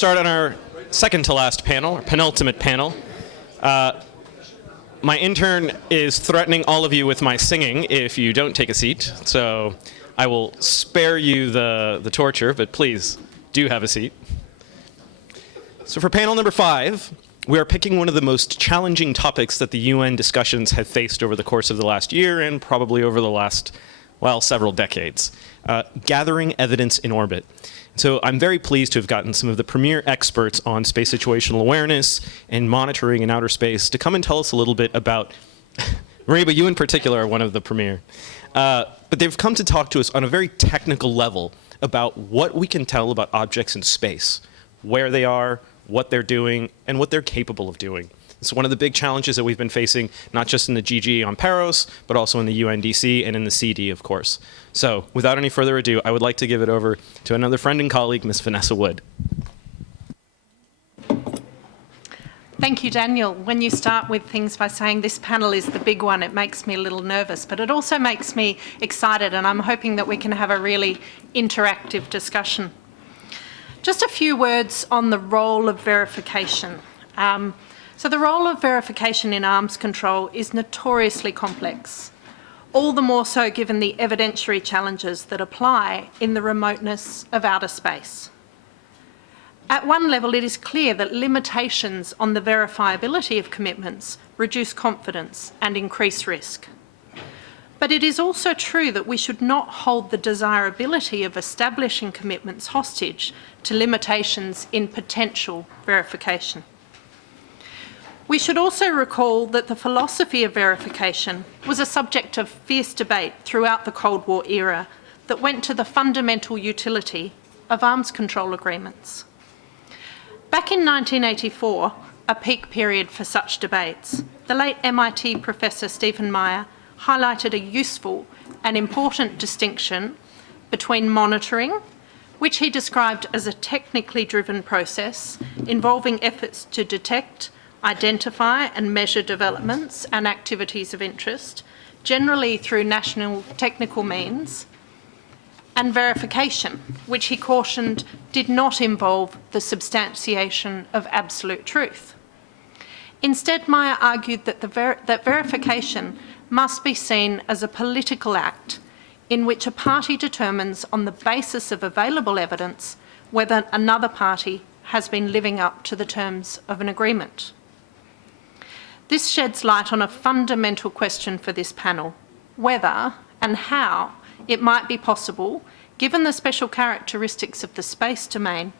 Start on our second to last panel, or penultimate panel. My intern is threatening all of you with my singing if you don't take a seat, so I will spare you the torture, but please do have a seat. So for panel number 5, we are picking one of the most challenging topics that the UN discussions have faced over the course of the last year and probably over the last, well, several decades, gathering evidence in orbit. So I'm very pleased to have gotten some of the premier experts on space situational awareness and monitoring in outer space to come and tell us a little bit about, Mariba, you in particular are one of the premier, but they've come to talk to us on a very technical level about what we can tell about objects in space, where they are, what they're doing, and what they're capable of doing. It's one of the big challenges that we've been facing, not just in the GG on Paros, but also in the UNDC and in the CD, of course. So without any further ado, I would like to give it over to another friend and colleague, Ms. Vanessa Wood. Thank you, Daniel. When you start with things by saying this panel is the big one, it makes me a little nervous, but it also makes me excited, and I'm hoping that we can have a really interactive discussion. Just a few words on the role of verification. So the role of verification in arms control is notoriously complex, all the more so given the evidentiary challenges that apply in the remoteness of outer space. At one level, it is clear that limitations on the verifiability of commitments reduce confidence and increase risk. But it is also true that we should not hold the desirability of establishing commitments hostage to limitations in potential verification. We should also recall that the philosophy of verification was a subject of fierce debate throughout the Cold War era that went to the fundamental utility of arms control agreements. Back in 1984, a peak period for such debates, the late MIT professor Stephen Meyer highlighted a useful and important distinction between monitoring, which he described as a technically driven process involving efforts to detect, identify and measure developments and activities of interest, generally through national technical means, and verification, which he cautioned did not involve the substantiation of absolute truth. Instead, Meyer argued that that verification must be seen as a political act in which a party determines on the basis of available evidence whether another party has been living up to the terms of an agreement. This sheds light on a fundamental question for this panel, whether and how it might be possible, given the special characteristics of the space domain,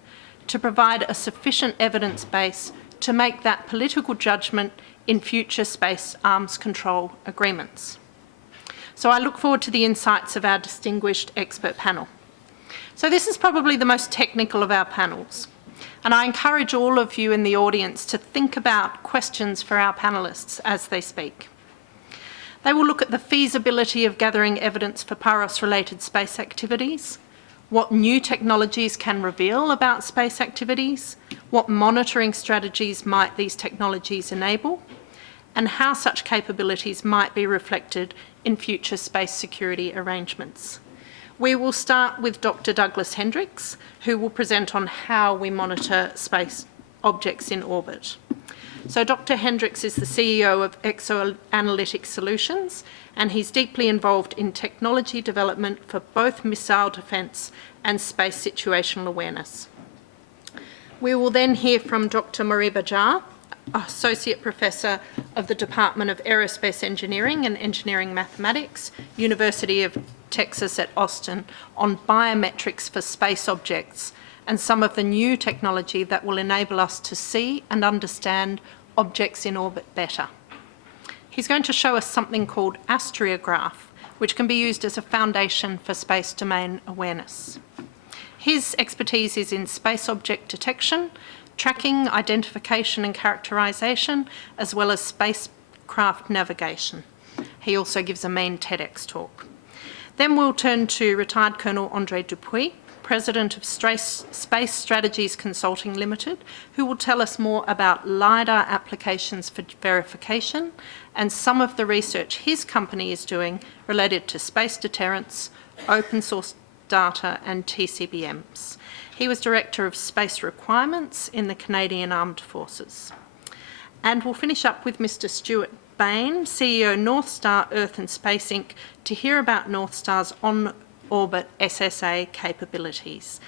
to provide a sufficient evidence base to make that political judgment in future space arms control agreements. So I look forward to the insights of our distinguished expert panel. So this is probably the most technical of our panels, and I encourage all of you in the audience to think about questions for our panellists as they speak. They will look at the feasibility of gathering evidence for Paros-related space activities, what new technologies can reveal about space activities, what monitoring strategies might these technologies enable, and how such capabilities might be reflected in future space security arrangements. We will start with Dr. Douglas Hendricks, who will present on how we monitor space objects in orbit. So Dr. Hendricks is the CEO of Exoanalytic Solutions, and he's deeply involved in technology development for both missile defence and space situational awareness. We will then hear from Dr. Mariba Jah, Associate Professor of the Department of Aerospace Engineering and Engineering Mathematics, University of Texas at Austin, on biometrics for space objects and some of the new technology that will enable us to see and understand objects in orbit better. He's going to show us something called astrograph, which can be used as a foundation for space domain awareness. His expertise is in space object detection, tracking, identification and characterisation, as well as spacecraft navigation. He also gives a main TEDx talk. Then we'll turn to retired Colonel André Dupuy, President of Space Strategies Consulting Limited, who will tell us more about LiDAR applications for verification and some of the research his company is doing related to space deterrence, open source data and TCBMs. He was Director of Space Requirements in the Canadian Armed Forces. And we'll finish up with Mr. Stewart Bang, CEO North Star Earth and Space Inc., to hear about North Star's on-orbit SSA capabilities.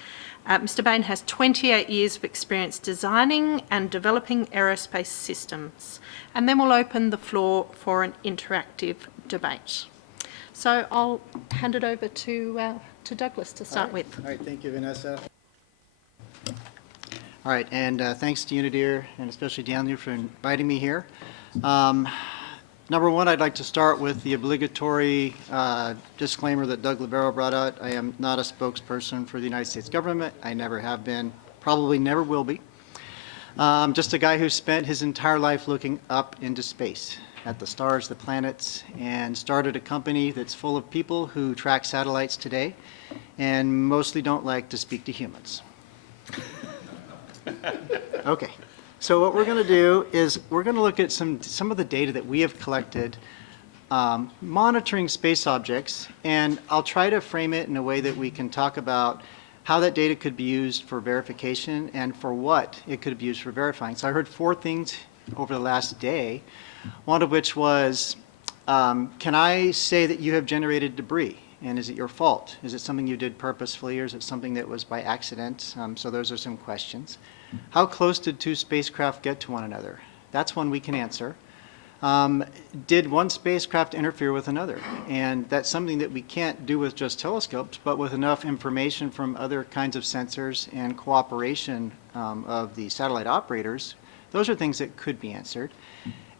Mr. Bang has 28 years of experience designing and developing aerospace systems. And then we'll open the floor for an interactive debate. So I'll hand it over to Douglas to start with. All right, thank you, Vanessa. All right, and thanks to UNIDIR and especially Daniel for inviting me here. Number one, I'd like to start with the obligatory disclaimer that Doug LaBelle brought out. I am not a spokesperson for the United States government. I never have been, probably never will be. Just a guy who spent his entire life looking up into space at the stars, the planets, and started a company that's full of people who track satellites today and mostly don't like to speak to humans. Okay. So what we're going to do is we're going to look at some of the data that we have collected monitoring space objects, and I'll try to frame it in a way that we can talk about how that data could be used for verification and for what it could be used for verifying. So I heard 4 things over the last day, one of which was, can I say that you have generated debris? And is it your fault? Is it something you did purposefully, or is it something that was by accident? So those are some questions. How close did 2 spacecraft get to one another? That's one we can answer. Did one spacecraft interfere with another? And that's something that we can't do with just telescopes, but with enough information from other kinds of sensors and cooperation of the satellite operators, those are things that could be answered.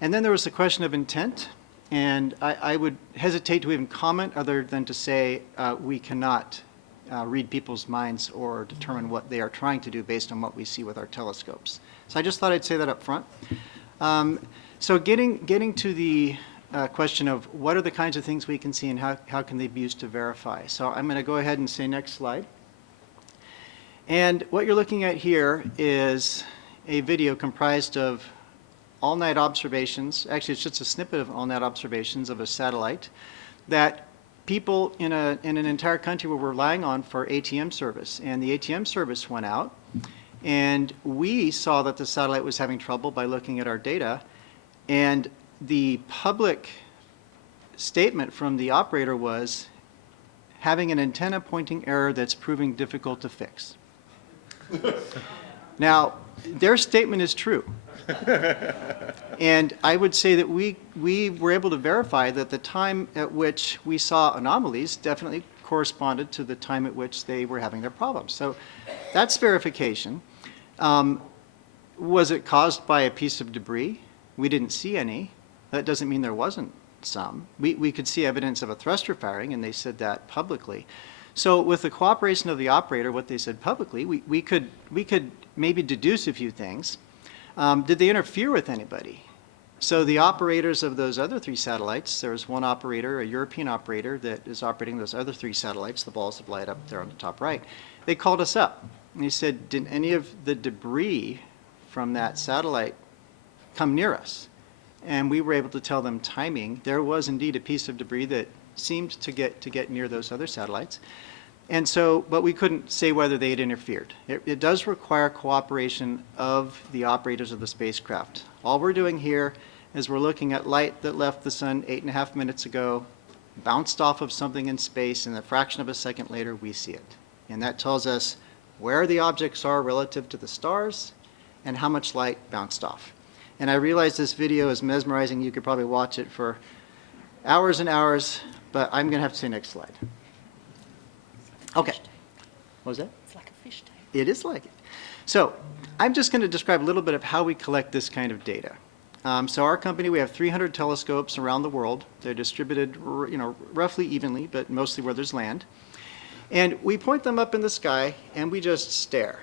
And then there was the question of intent. And I would hesitate to even comment other than to say we cannot read people's minds or determine what they are trying to do based on what we see with our telescopes. So I just thought I'd say that up front. So getting to the question of what are the kinds of things we can see and how can they be used to verify. So I'm going to go ahead and say next slide. And what you're looking at here is a video comprised of all-night observations. Actually, it's just a snippet of all-night observations of a satellite that people in an entire country were relying on for ATM service. And the ATM service went out, and we saw that the satellite was having trouble by looking at our data. And the public statement from the operator was having an antenna pointing error that's proving difficult to fix. Now, their statement is true. And I would say that we were able to verify that the time at which we saw anomalies definitely corresponded to the time at which they were having their problems. So that's verification. Was it caused by a piece of debris? We didn't see any. That doesn't mean there wasn't some. We could see evidence of a thruster firing, and they said that publicly. So with the cooperation of the operator, what they said publicly, we could maybe deduce a few things. Did they interfere with anybody? So the operators of those other 3 satellites, there was one operator, a European operator, that is operating those other 3 satellites, the balls of light up there on the top right. They called us up, and they said, did any of the debris from that satellite come near us? And we were able to tell them timing. There was indeed a piece of debris that seemed to get near those other satellites. And so, but we couldn't say whether they had interfered. It does require cooperation of the operators of the spacecraft. All we're doing here is we're looking at light that left the sun 8.5 minutes ago, bounced off of something in space, and a fraction of a second later we see it. And that tells us where the objects are relative to the stars and how much light bounced off. And I realize this video is mesmerizing. You could probably watch it for hours and hours, but I'm going to have to say next slide. Okay. What was that? It's like a fish tank. It is like it. So I'm just going to describe a little bit of how we collect this kind of data. So our company, we have 300 telescopes around the world. They're distributed, roughly evenly, but mostly where there's land. And we point them up in the sky, and we just stare.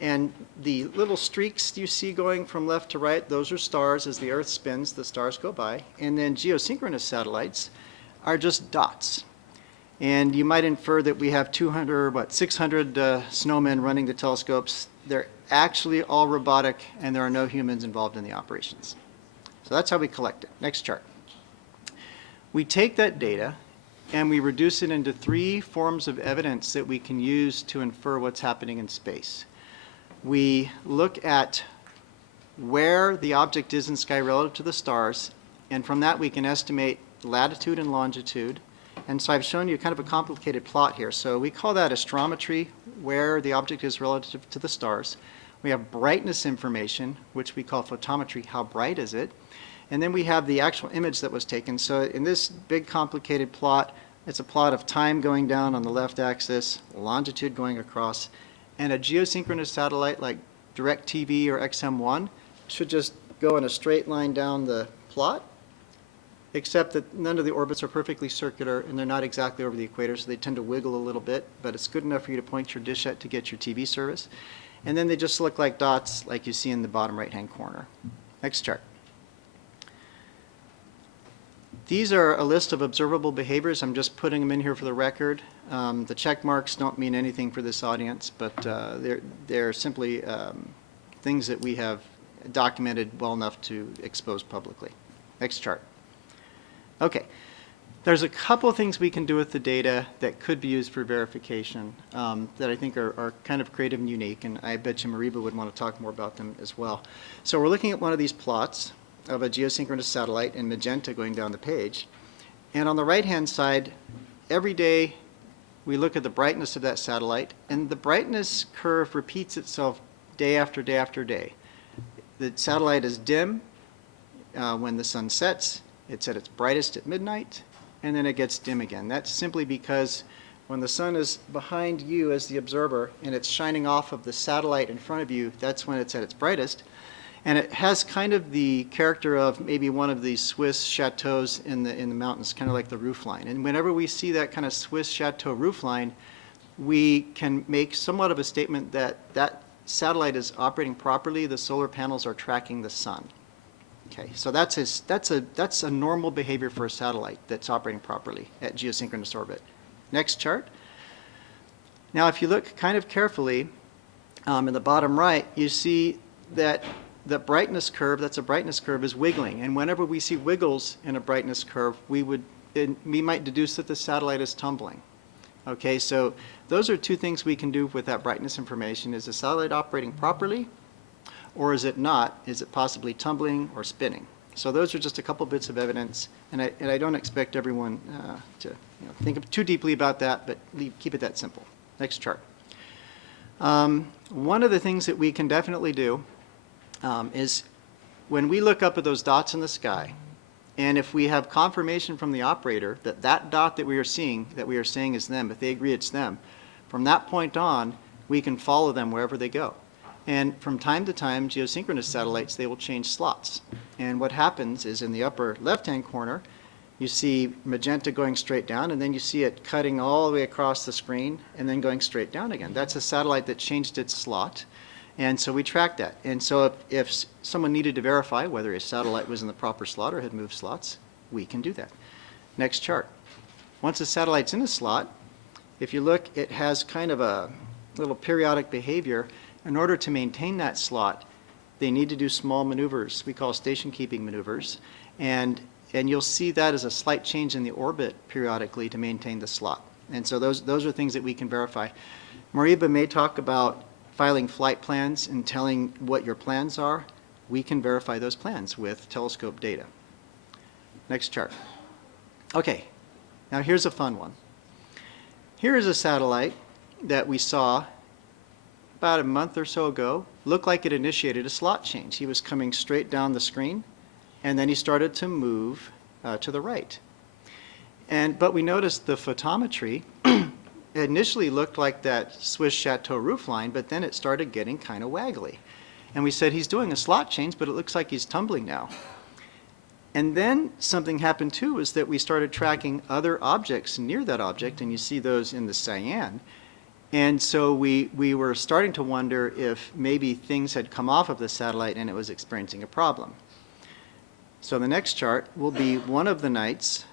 And the little streaks you see going from left to right, those are stars. As the Earth spins, the stars go by. And then geosynchronous satellites are just dots. And you might infer that we have 600 snowmen running the telescopes. They're actually all robotic, and there are no humans involved in the operations. So that's how we collect it. Next chart. We take that data, and we reduce it into 3 forms of evidence that we can use to infer what's happening in space. We look at where the object is in sky relative to the stars, and from that we can estimate latitude and longitude. And so I've shown you kind of a complicated plot here. So we call that astrometry, where the object is relative to the stars. We have brightness information, which we call photometry, how bright is it? And then we have the actual image that was taken. So in this big complicated plot, it's a plot of time going down on the left axis, longitude going across, and a geosynchronous satellite like DirecTV or XM1 should just go in a straight line down the plot, except that none of the orbits are perfectly circular and they're not exactly over the equator, so they tend to wiggle a little bit, but it's good enough for you to point your dish at to get your TV service. And then they just look like dots like you see in the bottom right-hand corner. Next chart. These are a list of observable behaviors. I'm just putting them in here for the record. The check marks don't mean anything for this audience, but they're simply things that we have documented well enough to expose publicly. Next chart. Okay. There's a couple of things we can do with the data that could be used for verification that I think are kind of creative and unique, and I bet you Mariba would want to talk more about them as well. So we're looking at one of these plots of a geosynchronous satellite in magenta going down the page. And on the right-hand side, every day we look at the brightness of that satellite, and the brightness curve repeats itself day after day after day. The satellite is dim when the sun sets. It's at its brightest at midnight, and then it gets dim again. That's simply because when the sun is behind you as the observer and it's shining off of the satellite in front of you, that's when it's at its brightest. And it has kind of the character of maybe one of these Swiss chateaus in the mountains, kind of like the roof line. And whenever we see that kind of Swiss chateau roof line, we can make somewhat of a statement that that satellite is operating properly. The solar panels are tracking the sun. Okay, so that's a normal behavior for a satellite that's operating properly at geosynchronous orbit. Next chart. Now, if you look kind of carefully in the bottom right, you see that the brightness curve, that's a brightness curve, is wiggling. And whenever we see wiggles in a brightness curve, we might deduce that the satellite is tumbling. Okay, so those are 2 things we can do with that brightness information. Is the satellite operating properly, or is it not? Is it possibly tumbling or spinning? So those are just a couple bits of evidence, and I don't expect everyone to think too deeply about that, but keep it that simple. Next chart. One of the things that we can definitely do is when we look up at those dots in the sky, and if we have confirmation from the operator that that dot that we are seeing is them, if they agree it's them, from that point on, we can follow them wherever they go. And from time to time, geosynchronous satellites, they will change slots. And what happens is in the upper left-hand corner, you see magenta going straight down, and then you see it cutting all the way across the screen and then going straight down again. That's a satellite that changed its slot. And so we track that. And so if someone needed to verify whether a satellite was in the proper slot or had moved slots, we can do that. Next chart. Once a satellite's in a slot, if you look, it has kind of a little periodic behavior. In order to maintain that slot, they need to do small maneuvers we call station keeping maneuvers. And you'll see that as a slight change in the orbit periodically to maintain the slot. And so those are things that we can verify. Mariba may talk about filing flight plans and telling what your plans are. We can verify those plans with telescope data. Next chart. Okay, now here's a fun one. Here is a satellite that we saw about a month or so ago. Looked like it initiated a slot change. He was coming straight down the screen, and then he started to move to the right. But we noticed the photometry it initially looked like that Swiss chateau roofline, but then it started getting kind of waggly. And we said, he's doing a slot change, but it looks like he's tumbling now. And then something happened too, is that we started tracking other objects near that object, and you see those in the cyan. And so we were starting to wonder if maybe things had come off of the satellite and it was experiencing a problem. So the next chart will be one of the nights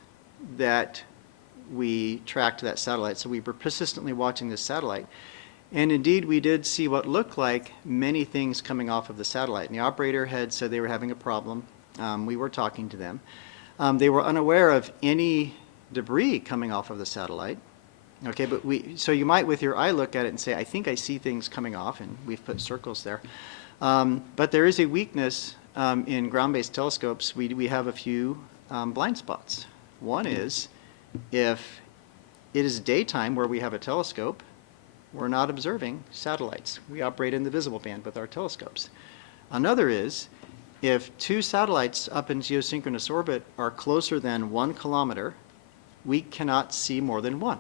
that we tracked that satellite. So we were persistently watching this satellite. And indeed, we did see what looked like many things coming off of the satellite. And the operator had said they were having a problem. We were talking to them. They were unaware of any debris coming off of the satellite. Okay, but so you might with your eye look at it and say, I think I see things coming off, and we've put circles there. But there is a weakness in ground-based telescopes. We have a few blind spots. One is if it is daytime where we have a telescope, we're not observing satellites. We operate in the visible band with our telescopes. Another is if two satellites up in geosynchronous orbit are closer than 1 kilometer, we cannot see more than one.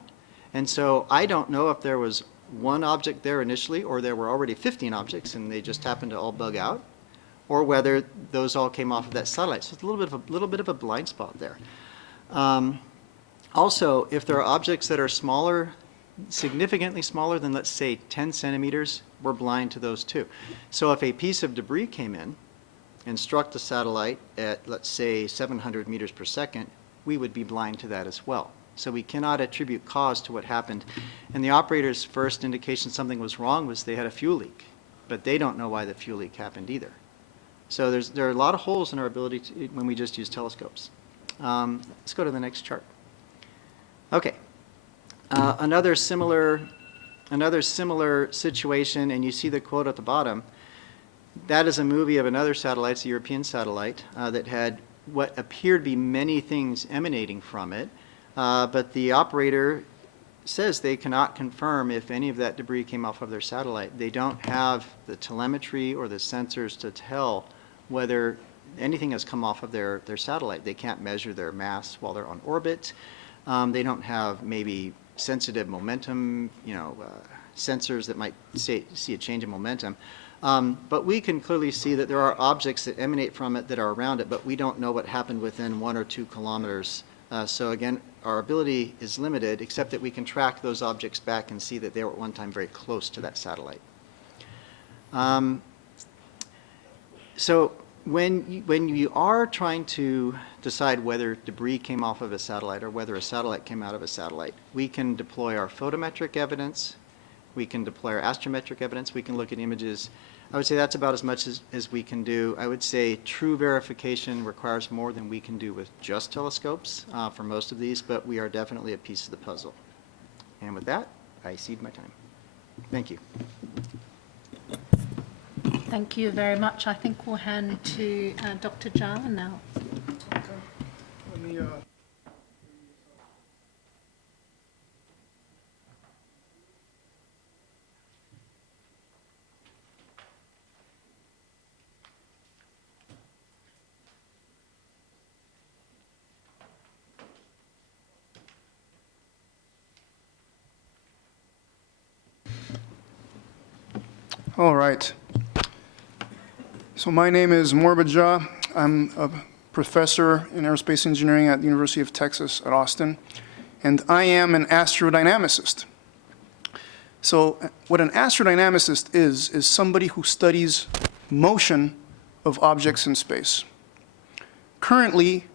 And so I don't know if there was one object there initially, or there were already 15 objects and they just happened to all bug out, or whether those all came off of that satellite. So it's a little bit of a blind spot there. Also, if there are objects that are smaller, significantly smaller than, let's say, 10 centimeters, we're blind to those too. So if a piece of debris came in and struck the satellite at, let's say, 700 meters per second, we would be blind to that as well. So we cannot attribute cause to what happened. And the operator's first indication something was wrong was they had a fuel leak, but they don't know why the fuel leak happened either. So there are a lot of holes in our ability to, when we just use telescopes. Let's go to the next chart. Okay. Another similar situation, and you see the quote at the bottom. That is a movie of another satellite, it's a European satellite, that had what appeared to be many things emanating from it, but the operator says they cannot confirm if any of that debris came off of their satellite. They don't have the telemetry or the sensors to tell whether anything has come off of their satellite. They can't measure their mass while they're on orbit. They don't have maybe sensitive momentum, sensors that might see a change in momentum. But we can clearly see that there are objects that emanate from it that are around it, but we don't know what happened within 1 or 2 kilometers. So again, our ability is limited, except that we can track those objects back and see that they were at one time very close to that satellite. So when you are trying to decide whether debris came off of a satellite or whether a satellite came out of a satellite, we can deploy our photometric evidence, we can deploy our astrometric evidence, we can look at images. I would say that's about as much as we can do. I would say true verification requires more than we can do with just telescopes for most of these, but we are definitely a piece of the puzzle. And with that, I cede my time. Thank you. Thank you very much. I think we'll hand to Dr. Jha now. Okay. Let me, All right. So my name is Morbid Jha. I'm a professor in aerospace engineering at the University of Texas at Austin, and I am an astrodynamicist. So what an astrodynamicist is somebody who studies motion of objects in space. Currently,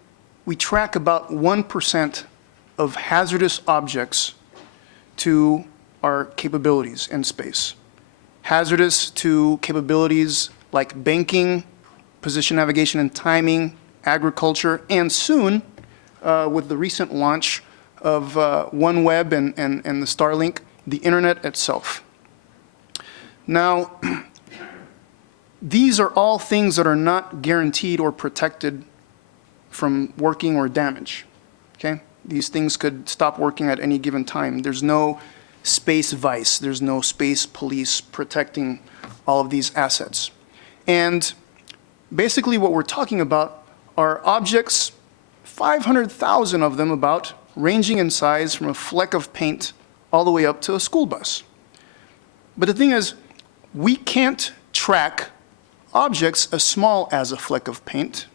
we track about 1% of hazardous objects to our capabilities in space. Hazardous to capabilities like banking, position navigation and timing, agriculture, and soon, with the recent launch of OneWeb and the Starlink, the internet itself. Now, these are all things that are not guaranteed or protected from working or damage, okay? These things could stop working at any given time. There's no space vice, there's no space police protecting all of these assets. And basically what we're talking about are objects, 500,000 of them about, ranging in size from a fleck of paint all the way up to a school bus. But the thing is, we can't track objects as small as a fleck of paint.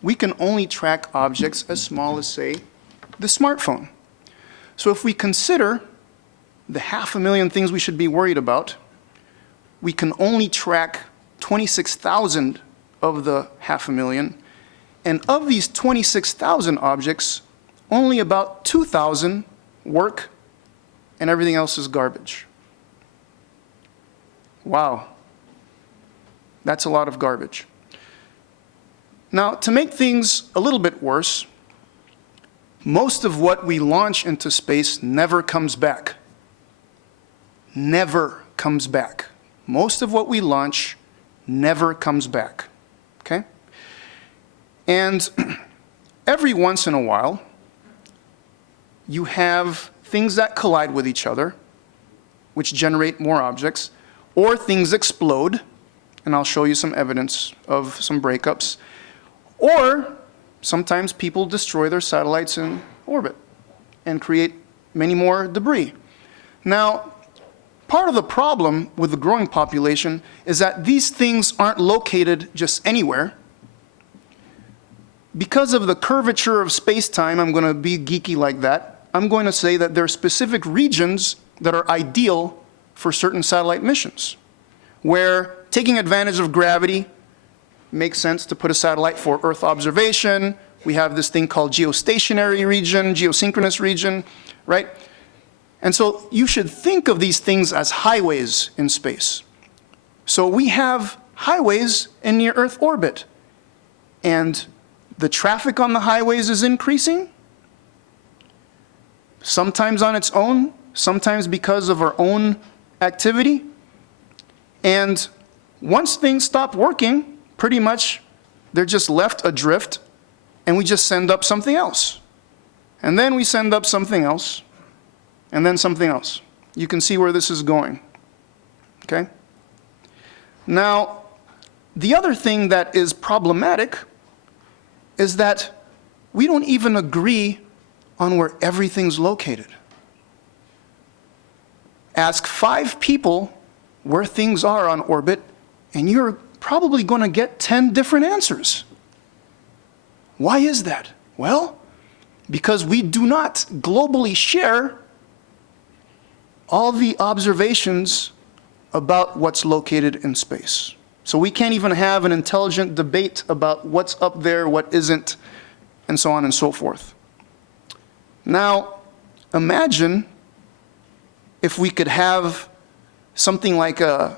We can only track objects as small as, say, the smartphone. So if we consider the 500,000 things we should be worried about, we can only track 26,000 of the 500,000, and of these 26,000 objects, only about 2,000 work, and everything else is garbage. Wow. That's a lot of garbage. Now, to make things a little bit worse, most of what we launch into space never comes back. Never comes back. Most of what we launch never comes back, okay? And every once in a while, you have things that collide with each other, which generate more objects, or things explode, and I'll show you some evidence of some breakups, or sometimes people destroy their satellites in orbit and create many more debris. Now, part of the problem with the growing population is that these things aren't located just anywhere. Because of the curvature of space-time, I'm going to be geeky like that, I'm going to say that there are specific regions that are ideal for certain satellite missions, where taking advantage of gravity makes sense to put a satellite for Earth observation. We have this thing called geostationary region, geosynchronous region, right? And so you should think of these things as highways in space. So we have highways in near Earth orbit, and the traffic on the highways is increasing, sometimes on its own, sometimes because of our own activity. And once things stop working, pretty much they're just left adrift, and we just send up something else. And then we send up something else, and then something else. You can see where this is going, okay? Now, the other thing that is problematic is that we don't even agree on where everything's located. Ask 5 people where things are on orbit, and you're probably going to get 10 different answers. Why is that? Well, because we do not globally share all the observations about what's located in space. So we can't even have an intelligent debate about what's up there, what isn't, and so on and so forth. Now, imagine if we could have something like a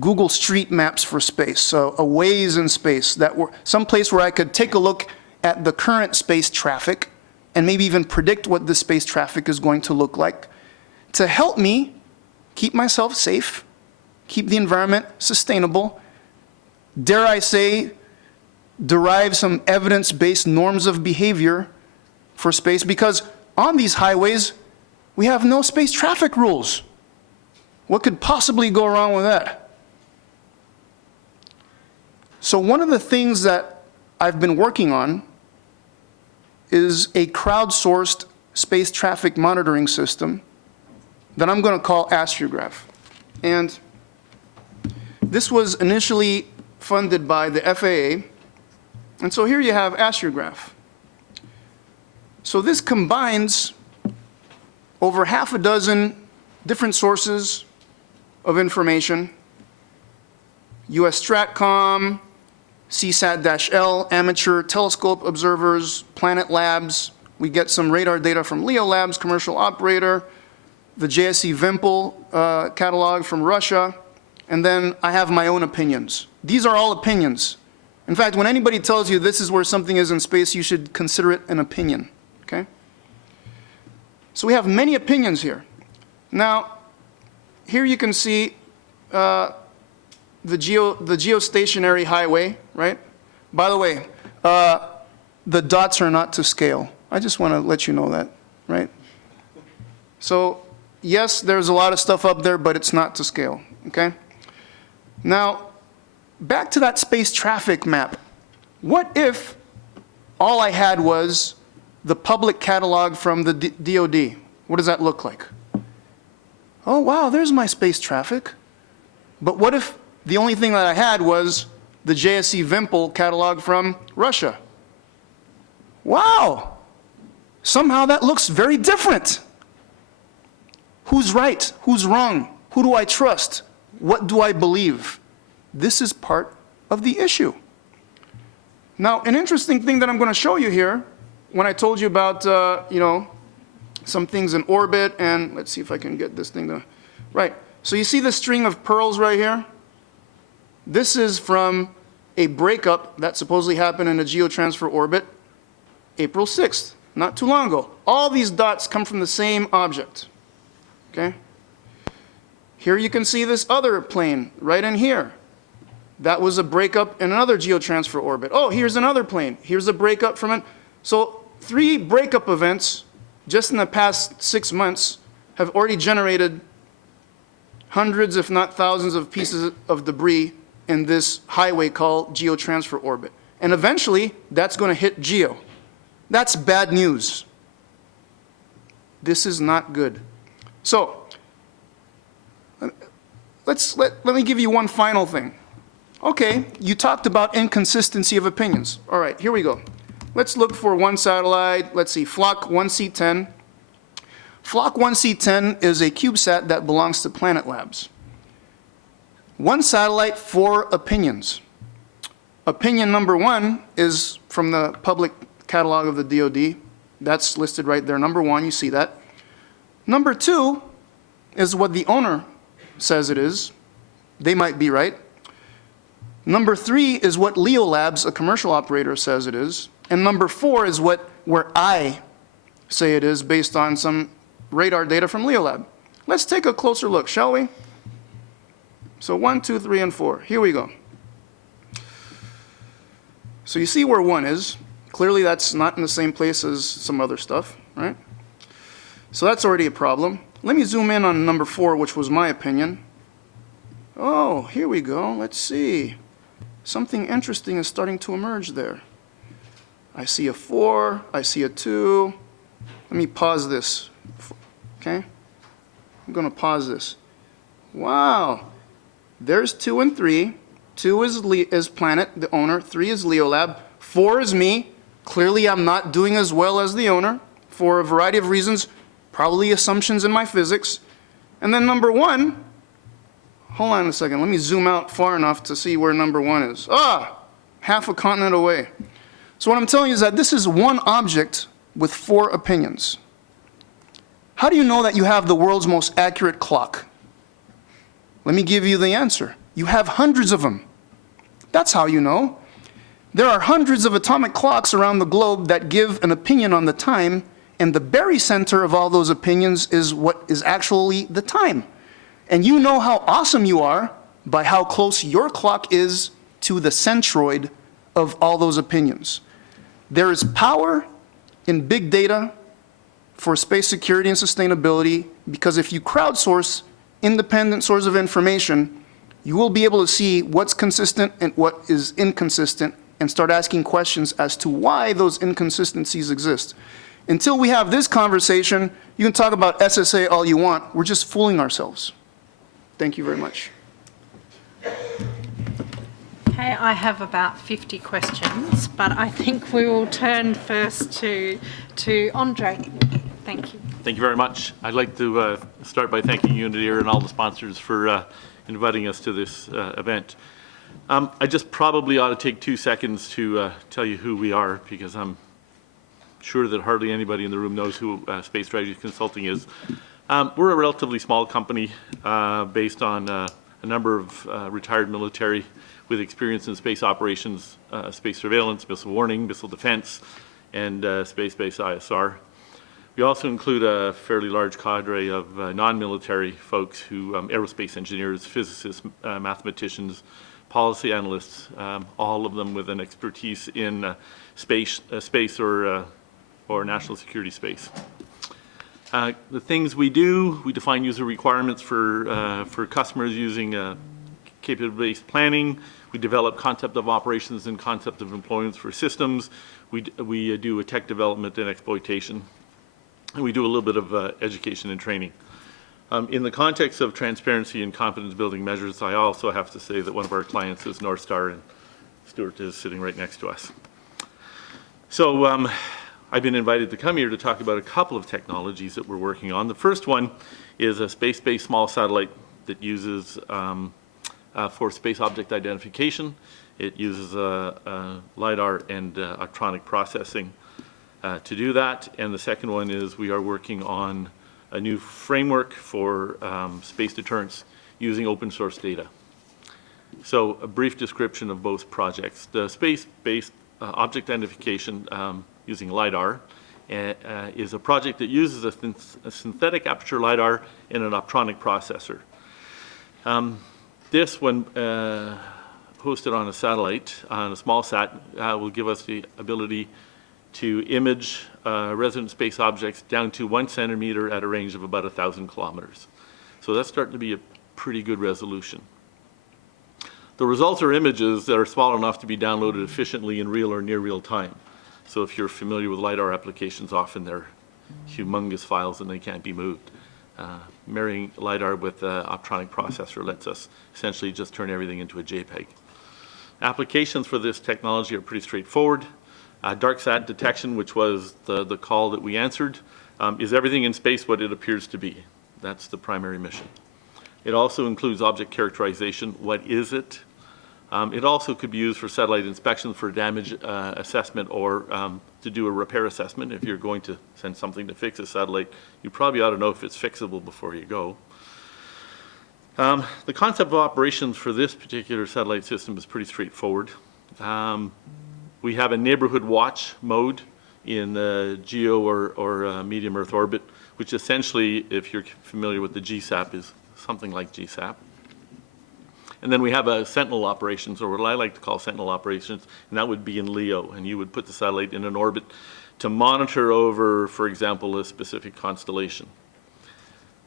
Google Street Maps for space, so a Waze in space, that were someplace where I could take a look at the current space traffic and maybe even predict what the space traffic is going to look like to help me keep myself safe, keep the environment sustainable, dare I say, derive some evidence-based norms of behavior for space, because on these highways, we have no space traffic rules. What could possibly go wrong with that? So one of the things that I've been working on is a crowdsourced space traffic monitoring system that I'm going to call Astrograph. And this was initially funded by the FAA. And so here you have Astrograph. So this combines over half a dozen different sources of information: US Stratcom, CSAT-L, amateur telescope observers, Planet Labs. We get some radar data from Leo Labs, commercial operator, the JSC Vimpel catalog from Russia, and then I have my own opinions. These are all opinions. In fact, when anybody tells you this is where something is in space, you should consider it an opinion, okay? So we have many opinions here. Now, here you can see the geostationary highway, right? By the way, the dots are not to scale. I just want to let you know that, right? So, yes, there's a lot of stuff up there, but it's not to scale, okay? Now, back to that space traffic map. What if all I had was the public catalog from the DoD? What does that look like? Oh, wow, there's my space traffic. But what if the only thing that I had was the JSC Vimpel catalog from Russia? Wow, somehow that looks very different. Who's right? Who's wrong? Who do I trust? What do I believe? This is part of the issue. Now, an interesting thing that I'm going to show you here, when I told you about, some things in orbit, and let's see if I can get this thing to, right. So you see the string of pearls right here? This is from a breakup that supposedly happened in a geotransfer orbit, April 6th. not too long ago. All these dots come from the same object, okay? Here you can see this other plane right in here. That was a breakup in another geotransfer orbit. Oh, here's another plane. Here's a breakup from it. So 3 breakup events just in the past 6 months have already generated hundreds, if not thousands, of pieces of debris in this highway called geotransfer orbit. And eventually, that's going to hit geo. That's bad news. This is not good. So, let me give you one final thing. Okay, you talked about inconsistency of opinions. All right, here we go. Let's look for one satellite. Let's see, Flock 1C10. Flock 1C10 is a CubeSat that belongs to Planet Labs. One satellite, 4 opinions. Opinion number 1 is from the public catalog of the DoD. That's listed right there, number 1, you see that. Number 2 is what the owner says it is. They might be right. Number 3 is what Leo Labs, a commercial operator, says it is. And number 4 is where I say it is based on some radar data from Leo Lab. Let's take a closer look, shall we? So 1, 2, 3, and 4. Here we go. So you see where 1 is. Clearly that's not in the same place as some other stuff, right? So that's already a problem. Let me zoom in on number 4, which was my opinion. Oh, here we go. Let's see. Something interesting is starting to emerge there. I see a 4. I see a 2. Let me pause this. Okay? I'm going to pause this. Wow. There's 2 and 3. 2 is Planet, the owner. 3 is Leo Lab. 4 is me. Clearly, I'm not doing as well as the owner for a variety of reasons, probably assumptions in my physics. And then number 1, hold on a second. Let me zoom out far enough to see where number 1 is. Ah, half a continent away. So what I'm telling you is that this is one object with 4 opinions. How do you know that you have the world's most accurate clock? Let me give you the answer. You have hundreds of them. That's how you know. There are hundreds of atomic clocks around the globe that give an opinion on the time, and the barycenter of all those opinions is what is actually the time. And you know how awesome you are by how close your clock is to the centroid of all those opinions. There is power in big data for space security and sustainability, because if you crowdsource independent sources of information, you will be able to see what's consistent and what is inconsistent and start asking questions as to why those inconsistencies exist. Until we have this conversation, you can talk about SSA all you want. We're just fooling ourselves. Thank you very much. Okay, I have about 50 questions, but I think we will turn first to Andre. Thank you. Thank you very much. I'd like to start by thanking UNIDIR and all the sponsors for inviting us to this event. I just probably ought to take 2 seconds to tell you who we are, because I'm sure that hardly anybody in the room knows who Space Strategy Consulting is. We're a relatively small company based on a number of retired military with experience in space operations, space surveillance, missile warning, missile defense, and space-based ISR. We also include a fairly large cadre of non-military folks who, aerospace engineers, physicists, mathematicians, policy analysts, all of them with an expertise in space or national security space. The things we do, we define user requirements for customers using capability-based planning. We develop concept of operations and concept of deployments for systems. We do a tech development and exploitation. And we do a little bit of education and training. In the context of transparency and confidence building measures, I also have to say that one of our clients is North Star, and Stewart is sitting right next to us. So I've been invited to come here to talk about a couple of technologies that we're working on. The first one is a space-based small satellite that uses for space object identification. It uses LiDAR and electronic processing to do that. And the second one is we are working on a new framework for space deterrence using open source data. So a brief description of both projects. The space-based object identification using LiDAR is a project that uses a synthetic aperture LiDAR and an optronic processor. This, when hosted on a satellite, on a small sat, will give us the ability to image resident space objects down to 1 centimeter at a range of about 1,000 kilometers. So that's starting to be a pretty good resolution. The results are images that are small enough to be downloaded efficiently in real or near real time. So if you're familiar with LiDAR applications, often they're humongous files and they can't be moved. Marrying LiDAR with an optronic processor lets us essentially just turn everything into a JPEG. Applications for this technology are pretty straightforward. Dark sat detection, which was the call that we answered, is everything in space what it appears to be. That's the primary mission. It also includes object characterization. What is it? It also could be used for satellite inspection for damage assessment or to do a repair assessment. If you're going to send something to fix a satellite, you probably ought to know if it's fixable before you go. The concept of operations for this particular satellite system is pretty straightforward. We have a neighborhood watch mode in geo or medium Earth orbit, which essentially, if you're familiar with the GSAP, is something like GSAP. And then we have a sentinel operations, or what I like to call sentinel operations, and that would be in LEO. And you would put the satellite in an orbit to monitor over, for example, a specific constellation.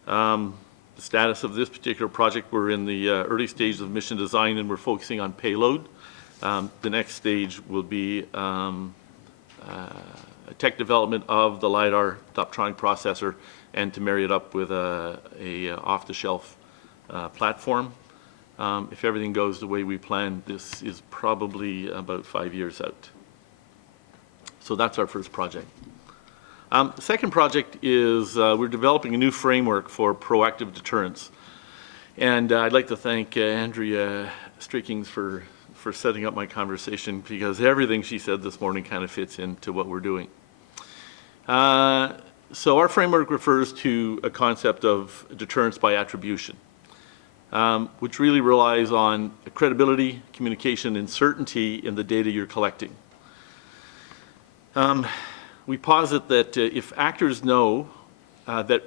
The status of this particular project, we're in the early stages of mission design and we're focusing on payload. The next stage will be tech development of the LiDAR, the optronic processor, and to marry it up with a off-the-shelf platform. If everything goes the way we planned, this is probably about 5 years out. So that's our first project. The second project is we're developing a new framework for proactive deterrence. And I'd like to thank Andrea Strickings for setting up my conversation, because everything she said this morning kind of fits into what we're doing. So our framework refers to a concept of deterrence by attribution, which really relies on credibility, communication, and certainty in the data you're collecting. We posit that if actors know that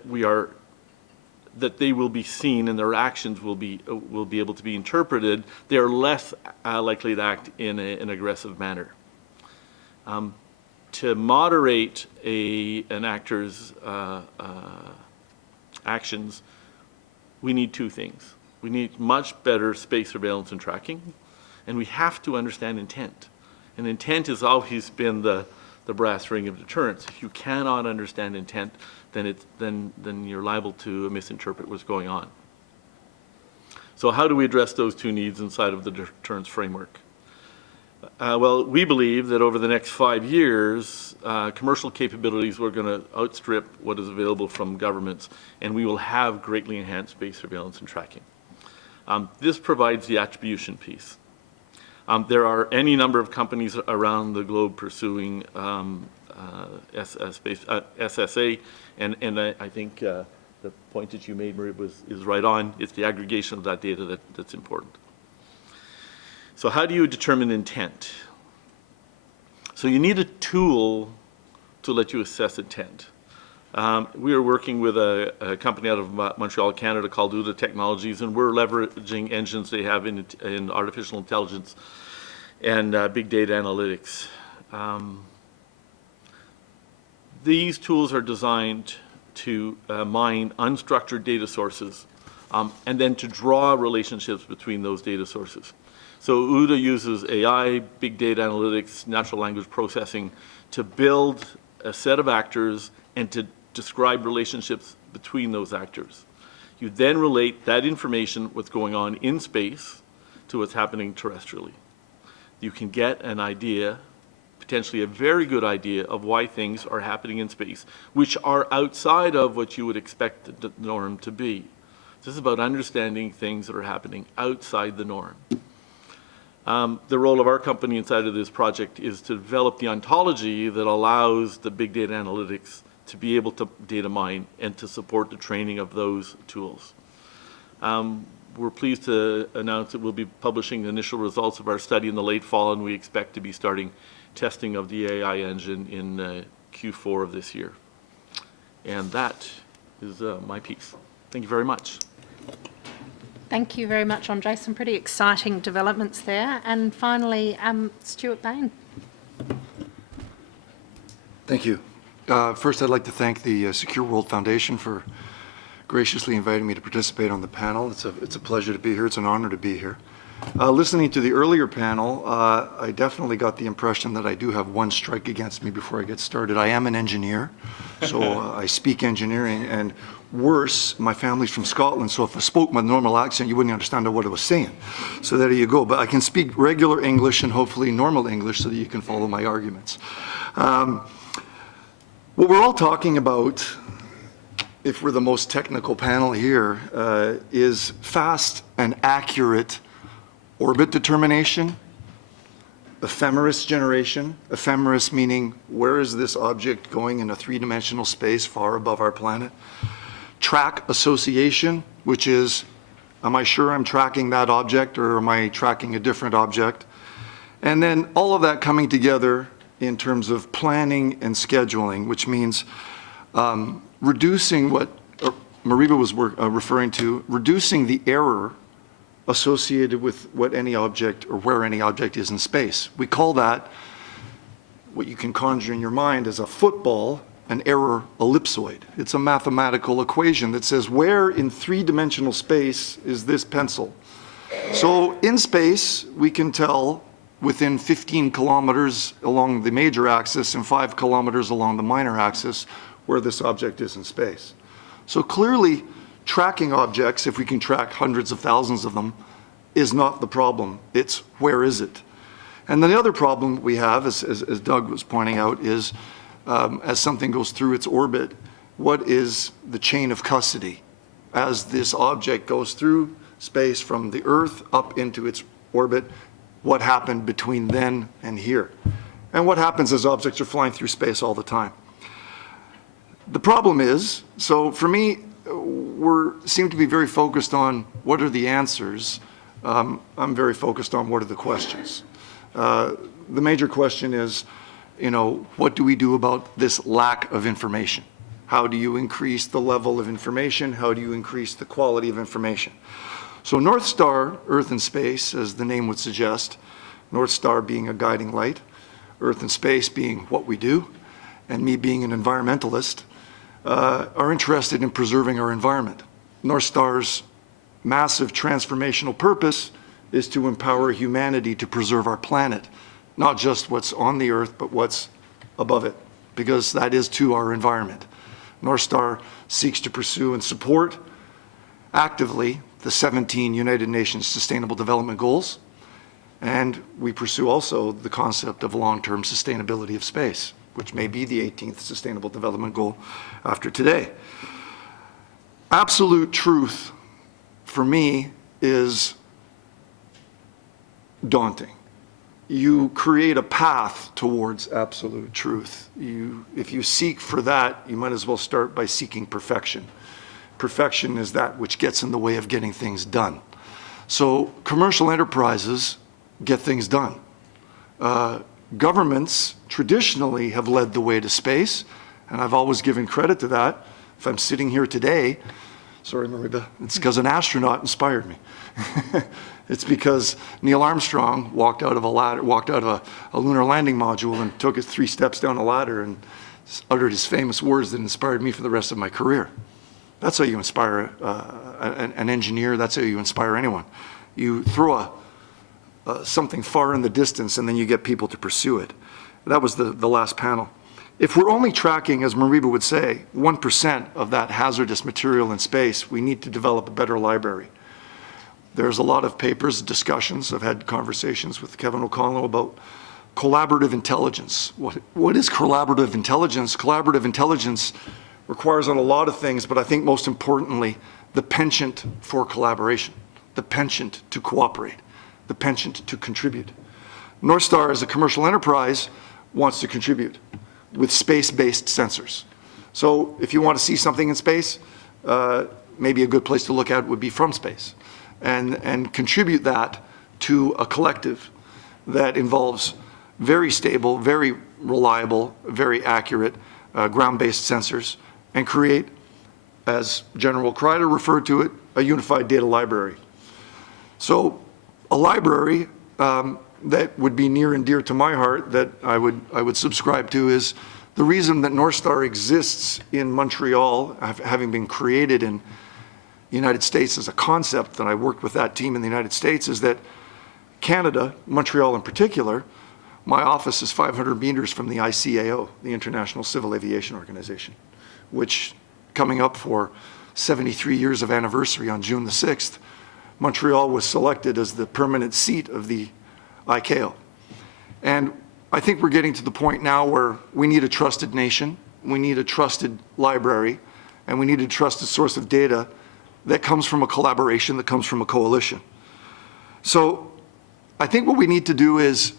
they will be seen and their actions will be able to be interpreted, they are less likely to act in an aggressive manner. To moderate an actor's actions, we need two things. We need much better space surveillance and tracking, and we have to understand intent. And intent has always been the brass ring of deterrence. If you cannot understand intent, then you're liable to misinterpret what's going on. So how do we address those two needs inside of the deterrence framework? Well, we believe that over the next 5 years, commercial capabilities are going to outstrip what is available from governments, and we will have greatly enhanced space surveillance and tracking. This provides the attribution piece. There are any number of companies around the globe pursuing SSA, and I think the point that you made, Maria, is right on. It's the aggregation of that data that's important. So how do you determine intent? So you need a tool to let you assess intent. We are working with a company out of Montreal, Canada called UNIDIR Technologies, and we're leveraging engines they have in artificial intelligence and big data analytics. These tools are designed to mine unstructured data sources and then to draw relationships between those data sources. So UNIDIR uses AI, big data analytics, natural language processing to build a set of actors and to describe relationships between those actors. You then relate that information, what's going on in space, to what's happening terrestrially. You can get an idea, potentially a very good idea, of why things are happening in space, which are outside of what you would expect the norm to be. This is about understanding things that are happening outside the norm. The role of our company inside of this project is to develop the ontology that allows the big data analytics to be able to data mine and to support the training of those tools. We're pleased to announce that we'll be publishing the initial results of our study in the late fall, and we expect to be starting testing of the AI engine Q4 of this year. And that is my piece. Thank you very much. Thank you very much, Andre. Some pretty exciting developments there. And finally, Stewart Bang. Thank you. First, I'd like to thank the Secure World Foundation for graciously inviting me to participate on the panel. It's a pleasure to be here. It's an honor to be here. Listening to the earlier panel, I definitely got the impression that I do have one strike against me before I get started. I am an engineer, so I speak engineering, and worse, my family's from Scotland, so if I spoke with a normal accent, you wouldn't understand what I was saying. So there you go. But I can speak regular English and hopefully normal English so that you can follow my arguments. What we're all talking about, if we're the most technical panel here, is fast and accurate orbit determination, ephemeris generation, ephemeris meaning where is this object going in a three-dimensional space far above our planet, track association, which is, am I sure I'm tracking that object or am I tracking a different object? And then all of that coming together in terms of planning and scheduling, which means reducing what Mariba was referring to, reducing the error associated with what any object or where any object is in space. We call that, what you can conjure in your mind as a football, an error ellipsoid. It's a mathematical equation that says where in three-dimensional space is this pencil? So in space, we can tell within 15 kilometers along the major axis and 5 kilometers along the minor axis where this object is in space. So clearly, tracking objects, if we can track hundreds of thousands of them, is not the problem. It's where is it? And then the other problem we have, as Doug was pointing out, is as something goes through its orbit, what is the chain of custody? As this object goes through space from the Earth up into its orbit, what happened between then and here? And what happens as objects are flying through space all the time? The problem is, so for me, seem to be very focused on what are the answers. I'm very focused on what are the questions. The major question is, what do we do about this lack of information? How do you increase the level of information? How do you increase the quality of information? So North Star, Earth and Space, as the name would suggest, North Star being a guiding light, Earth and Space being what we do, and me being an environmentalist, are interested in preserving our environment. North Star's massive transformational purpose is to empower humanity to preserve our planet, not just what's on the Earth, but what's above it, because that is too our environment. North Star seeks to pursue and support actively the 17 United Nations Sustainable Development Goals, and we pursue also the concept of long-term sustainability of space, which may be the 18th Sustainable Development Goal after today. Absolute truth, for me, is daunting. You create a path towards absolute truth. If you seek for that, you might as well start by seeking perfection. Perfection is that which gets in the way of getting things done. So commercial enterprises get things done. Governments traditionally have led the way to space, and I've always given credit to that. If I'm sitting here today, sorry, Mariba, it's because an astronaut inspired me. It's because Neil Armstrong walked out of a lunar landing module and took his 3 steps down a ladder and uttered his famous words that inspired me for the rest of my career. That's how you inspire an engineer. That's how you inspire anyone. You throw something far in the distance and then you get people to pursue it. That was the last panel. If we're only tracking, as Mariba would say, 1% of that hazardous material in space, we need to develop a better library. There's a lot of papers, discussions. I've had conversations with Kevin O'Connell about collaborative intelligence. What is collaborative intelligence? Collaborative intelligence requires on a lot of things, but I think most importantly, the penchant for collaboration, the penchant to cooperate, the penchant to contribute. North Star, as a commercial enterprise, wants to contribute with space-based sensors. So if you want to see something in space, maybe a good place to look at would be from space, and contribute that to a collective that involves very stable, very reliable, very accurate ground-based sensors, and create, as General Kreider referred to it, a unified data library. So a library that would be near and dear to my heart that I would subscribe to is the reason that North Star exists in Montreal, having been created in the United States as a concept, and I worked with that team in the United States, is that Canada, Montreal in particular, my office is 500 meters from the ICAO, the International Civil Aviation Organization, which coming up for 73 years of anniversary on June the 6th, Montreal was selected as the permanent seat of the ICAO. And I think we're getting to the point now where we need a trusted nation, we need a trusted library, and we need a trusted source of data that comes from a collaboration, that comes from a coalition. So I think what we need to do is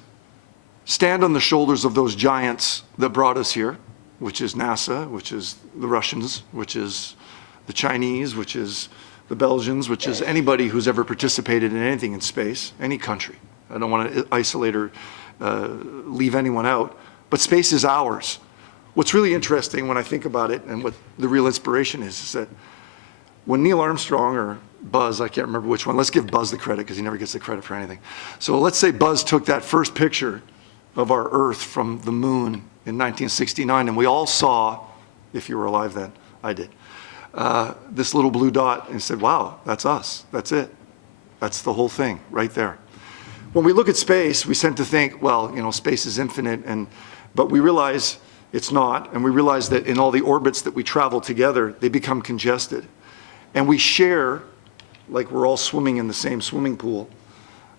stand on the shoulders of those giants that brought us here, which is NASA, which is the Russians, which is the Chinese, which is the Belgians, which is anybody who's ever participated in anything in space, any country. I don't want to isolate or leave anyone out, but space is ours. What's really interesting when I think about it, and what the real inspiration is that when Neil Armstrong or Buzz, I can't remember which one, let's give Buzz the credit because he never gets the credit for anything. So let's say Buzz took that first picture of our Earth from the moon in 1969, and we all saw, if you were alive then, I did, this little blue dot and said, wow, that's us, that's it. That's the whole thing right there. When we look at space, we tend to think, well, you know, space is infinite, but we realize it's not, and we realize that in all the orbits that we travel together, they become congested. And we share, like we're all swimming in the same swimming pool,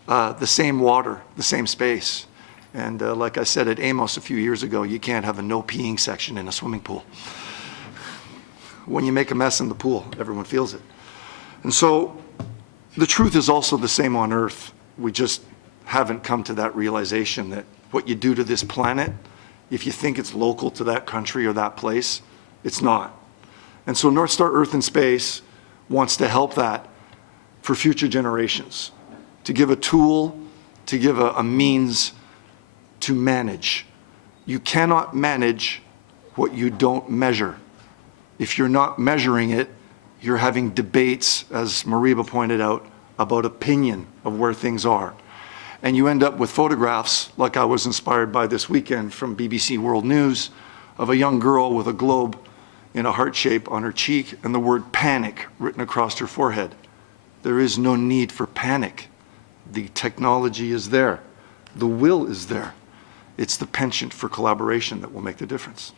the same water, the same space. And like I said at Amos a few years ago, you can't have a no peeing section in a swimming pool. When you make a mess in the pool, everyone feels it. And so the truth is also the same on Earth. We just haven't come to that realization that what you do to this planet, if you think it's local to that country or that place, it's not. And so North Star Earth and Space wants to help that for future generations, to give a tool, to give a means to manage. You cannot manage what you don't measure. If you're not measuring it, you're having debates, as Mariba pointed out, about opinion of where things are. And you end up with photographs, like I was inspired by this weekend from BBC World News, of a young girl with a globe in a heart shape on her cheek and the word panic written across her forehead. There is no need for panic. The technology is there. The will is there. It's the penchant for collaboration that will make the difference.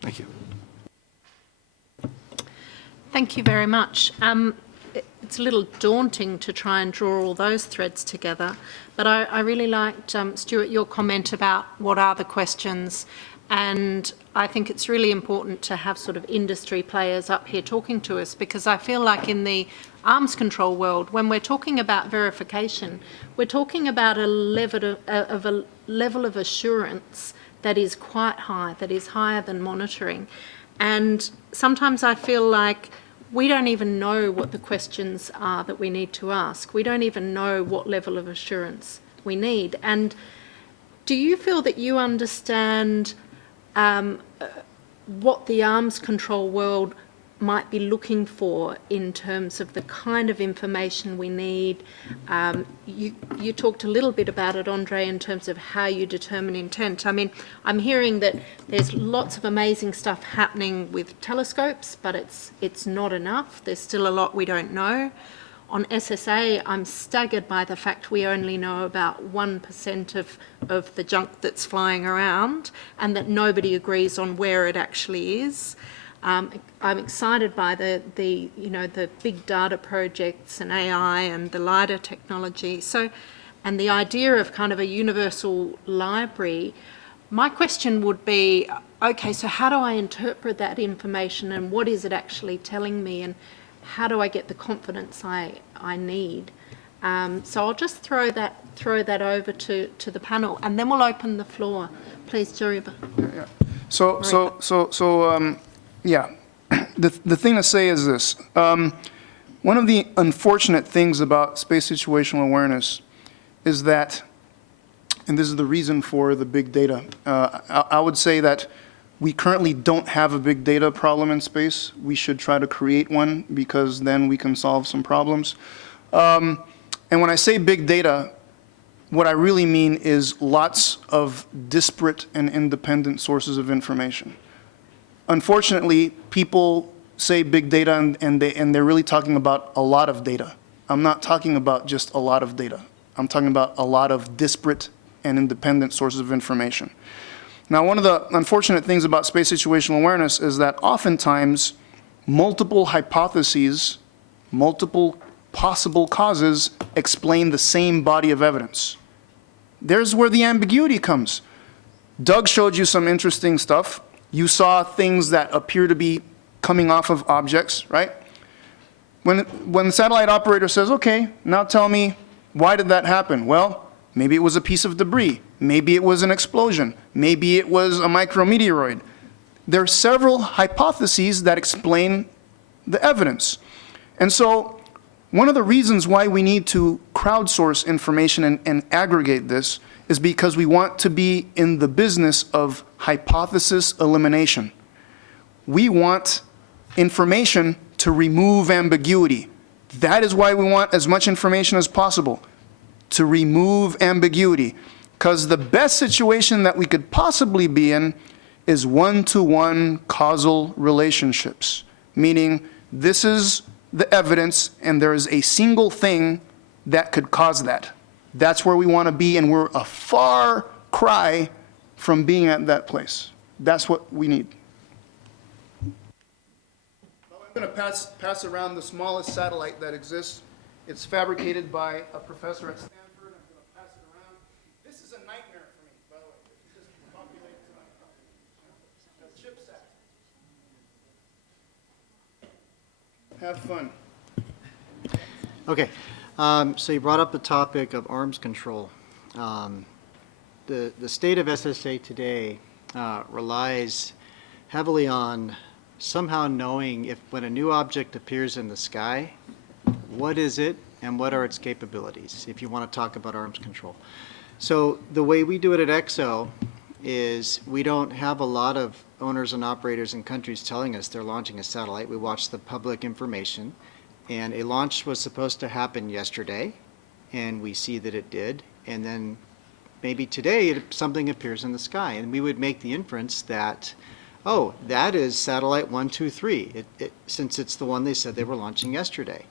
Thank you. Thank you very much. It's a little daunting to try and draw all those threads together, but I really liked, Stewart, your comment about what are the questions, and I think it's really important to have sort of industry players up here talking to us, because I feel like in the arms control world, when we're talking about verification, we're talking about a level of assurance that is quite high, that is higher than monitoring. And sometimes I feel like we don't even know what the questions are that we need to ask. We don't even know what level of assurance we need. And do you feel that you understand what the arms control world might be looking for in terms of the kind of information we need? You talked a little bit about it, Andre, in terms of how you determine intent. I mean, I'm hearing that there's lots of amazing stuff happening with telescopes, but it's not enough. There's still a lot we don't know. On SSA, I'm staggered by the fact we only know about 1% of the junk that's flying around, and that nobody agrees on where it actually is. I'm excited by the big data projects and AI and the LiDAR technology. So, and the idea of kind of a universal library. My question would be, okay, so how do I interpret that information, and what is it actually telling me, and how do I get the confidence I need? So I'll just throw that over to the panel, and then we'll open the floor. Please, Jariba. Yeah. The thing to say is this. One of the unfortunate things about space situational awareness is that and this is the reason for the big data. I would say that we currently don't have a big data problem in space. We should try to create one because then we can solve some problems. And when I say big data, what I really mean is lots of disparate and independent sources of information. Unfortunately, people say big data and they're really talking about a lot of data. I'm not talking about just a lot of data. I'm talking about a lot of disparate and independent sources of information. Now, one of the unfortunate things about space situational awareness is that oftentimes multiple hypotheses, multiple possible causes explain the same body of evidence. There's where the ambiguity comes. Doug showed you some interesting stuff. You saw things that appear to be coming off of objects, right? When the satellite operator says, okay, now tell me, why did that happen? Well, maybe it was a piece of debris. Maybe it was an explosion. Maybe it was a micrometeoroid. There are several hypotheses that explain the evidence. And so one of the reasons why we need to crowdsource information and aggregate this is because we want to be in the business of hypothesis elimination. We want information to remove ambiguity. That is why we want as much information as possible, to remove ambiguity. Because the best situation that we could possibly be in is one-to-one causal relationships, meaning this is the evidence and there is a single thing that could cause that. That's where we want to be, and we're a far cry from being at that place. That's what we need. I'm going to pass around the smallest satellite that exists. It's fabricated by a professor at Stanford. I'm going to pass it around. This is a nightmare for me, by the way. If you just populate a chipset. Have fun. Okay, so you brought up the topic of arms control. The state of SSA today relies heavily on somehow knowing if when a new object appears in the sky, what is it and what are its capabilities, if you want to talk about arms control. So the way we do it at EXO is we don't have a lot of owners and operators and countries telling us they're launching a satellite. We watch the public information, and a launch was supposed to happen yesterday, and we see that it did, and then maybe today something appears in the sky, and we would make the inference that, oh, that is satellite 123, since it's the one they said they were launching yesterday.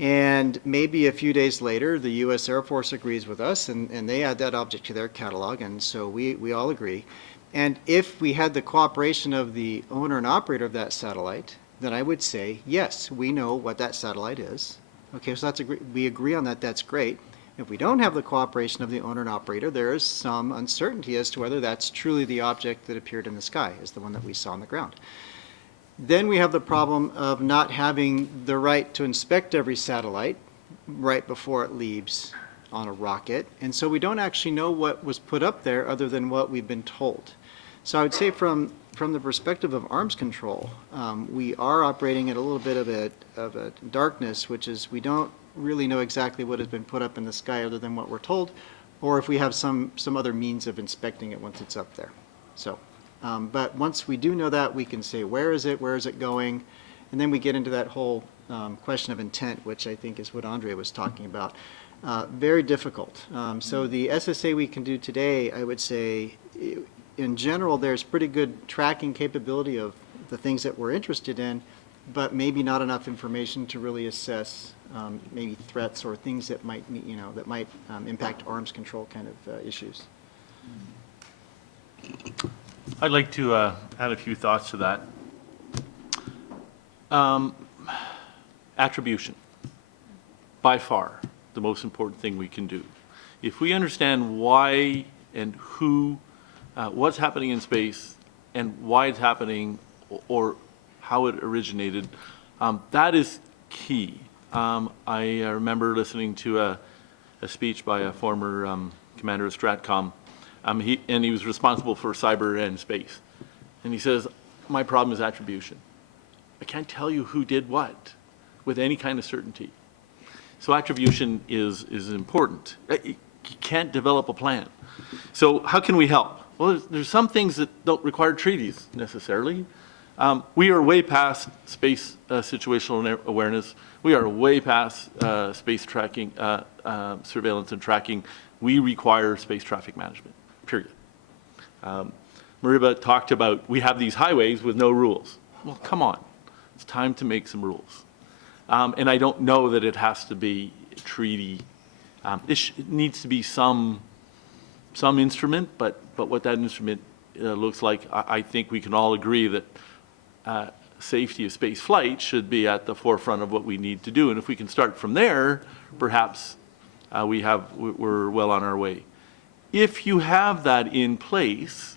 And maybe a few days later, the U.S. Air Force agrees with us, and they add that object to their catalog, and so we all agree. And if we had the cooperation of the owner and operator of that satellite, then I would say, yes, we know what that satellite is. Okay, so we agree on that, that's great. If we don't have the cooperation of the owner and operator, there is some uncertainty as to whether that's truly the object that appeared in the sky, is the one that we saw on the ground. Then we have the problem of not having the right to inspect every satellite right before it leaves on a rocket. And so we don't actually know what was put up there other than what we've been told. So I would say from the perspective of arms control, we are operating at a little bit of a darkness, which is we don't really know exactly what has been put up in the sky other than what we're told, or if we have some other means of inspecting it once it's up there. So. But once we do know that, we can say, where is it going? And then we get into that whole question of intent, which I think is what Andre was talking about. Very difficult. So the SSA we can do today, I would say, in general, there's pretty good tracking capability of the things that we're interested in, but maybe not enough information to really assess maybe threats or things that might, impact arms control kind of issues. I'd like to add a few thoughts to that. Attribution, by far, the most important thing we can do. If we understand why and who, what's happening in space and why it's happening or how it originated, that is key. I remember listening to a speech by a former commander of STRATCOM. He was responsible for cyber and space. And he says, my problem is attribution. I can't tell you who did what with any kind of certainty. So attribution is important. You can't develop a plan So how can we help? Well, there's some things that don't require treaties necessarily. We are way past space situational awareness. We are way past space tracking, surveillance and tracking. We require space traffic management, period. Mariba talked about, we have these highways with no rules. Well, come on. It's time to make some rules. And I don't know that it has to be a treaty. It needs to be some instrument, but what that instrument looks like, I think we can all agree that safety of space flight should be at the forefront of what we need to do. And if we can start from there, perhaps we're well on our way. If you have that in place,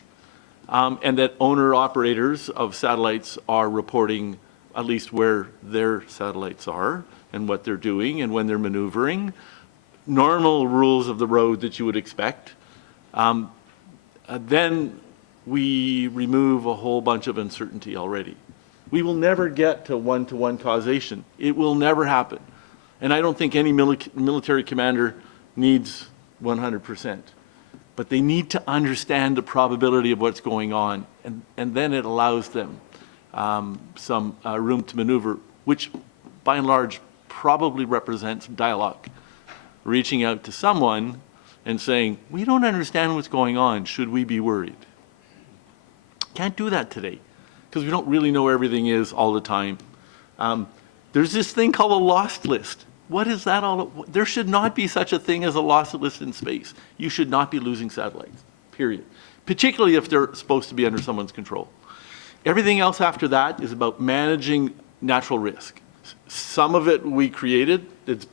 and that owner-operators of satellites are reporting at least where their satellites are and what they're doing and when they're maneuvering, normal rules of the road that you would expect, then we remove a whole bunch of uncertainty already. We will never get to one-to-one causation. It will never happen. And I don't think any military commander needs 100%. But they need to understand the probability of what's going on, and then it allows them some room to maneuver, which by and large probably represents dialogue. Reaching out to someone and saying, we don't understand what's going on, should we be worried? Can't do that today, because we don't really know where everything is all the time. There's this thing called a lost list. What is that all? There should not be such a thing as a lost list in space. You should not be losing satellites, period. Particularly if they're supposed to be under someone's control. Everything else after that is about managing natural risk. Some of it we created, it's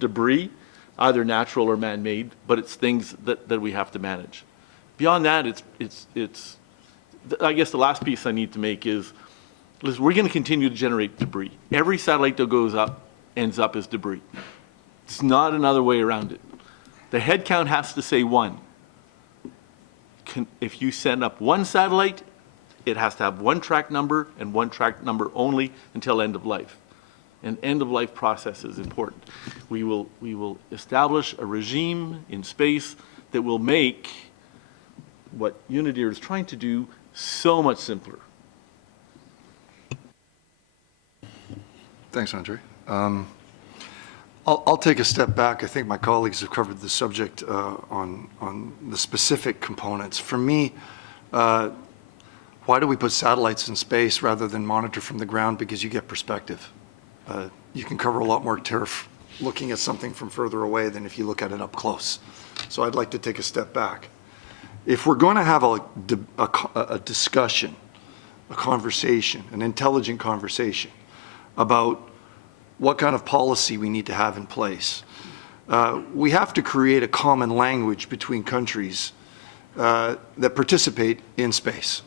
debris, either natural or man-made, but it's things that we have to manage. Beyond that, it's I guess the last piece I need to make is, listen, we're going to continue to generate debris. Every satellite that goes up ends up as debris. It's not another way around it. The head count has to say 1. If you send up one satellite, it has to have one track number and one track number only until end of life. An end of life process is important. We will establish a regime in space that will make what UNIDIR is trying to do so much simpler. Thanks, Andre. I'll take a step back. I think my colleagues have covered the subject on the specific components. For me, why do we put satellites in space rather than monitor from the ground? Because you get perspective. You can cover a lot more turf looking at something from further away than if you look at it up close. So I'd like to take a step back. If we're going to have a discussion, a conversation, an intelligent conversation about what kind of policy we need to have in place, we have to create a common language between countries that participate in space.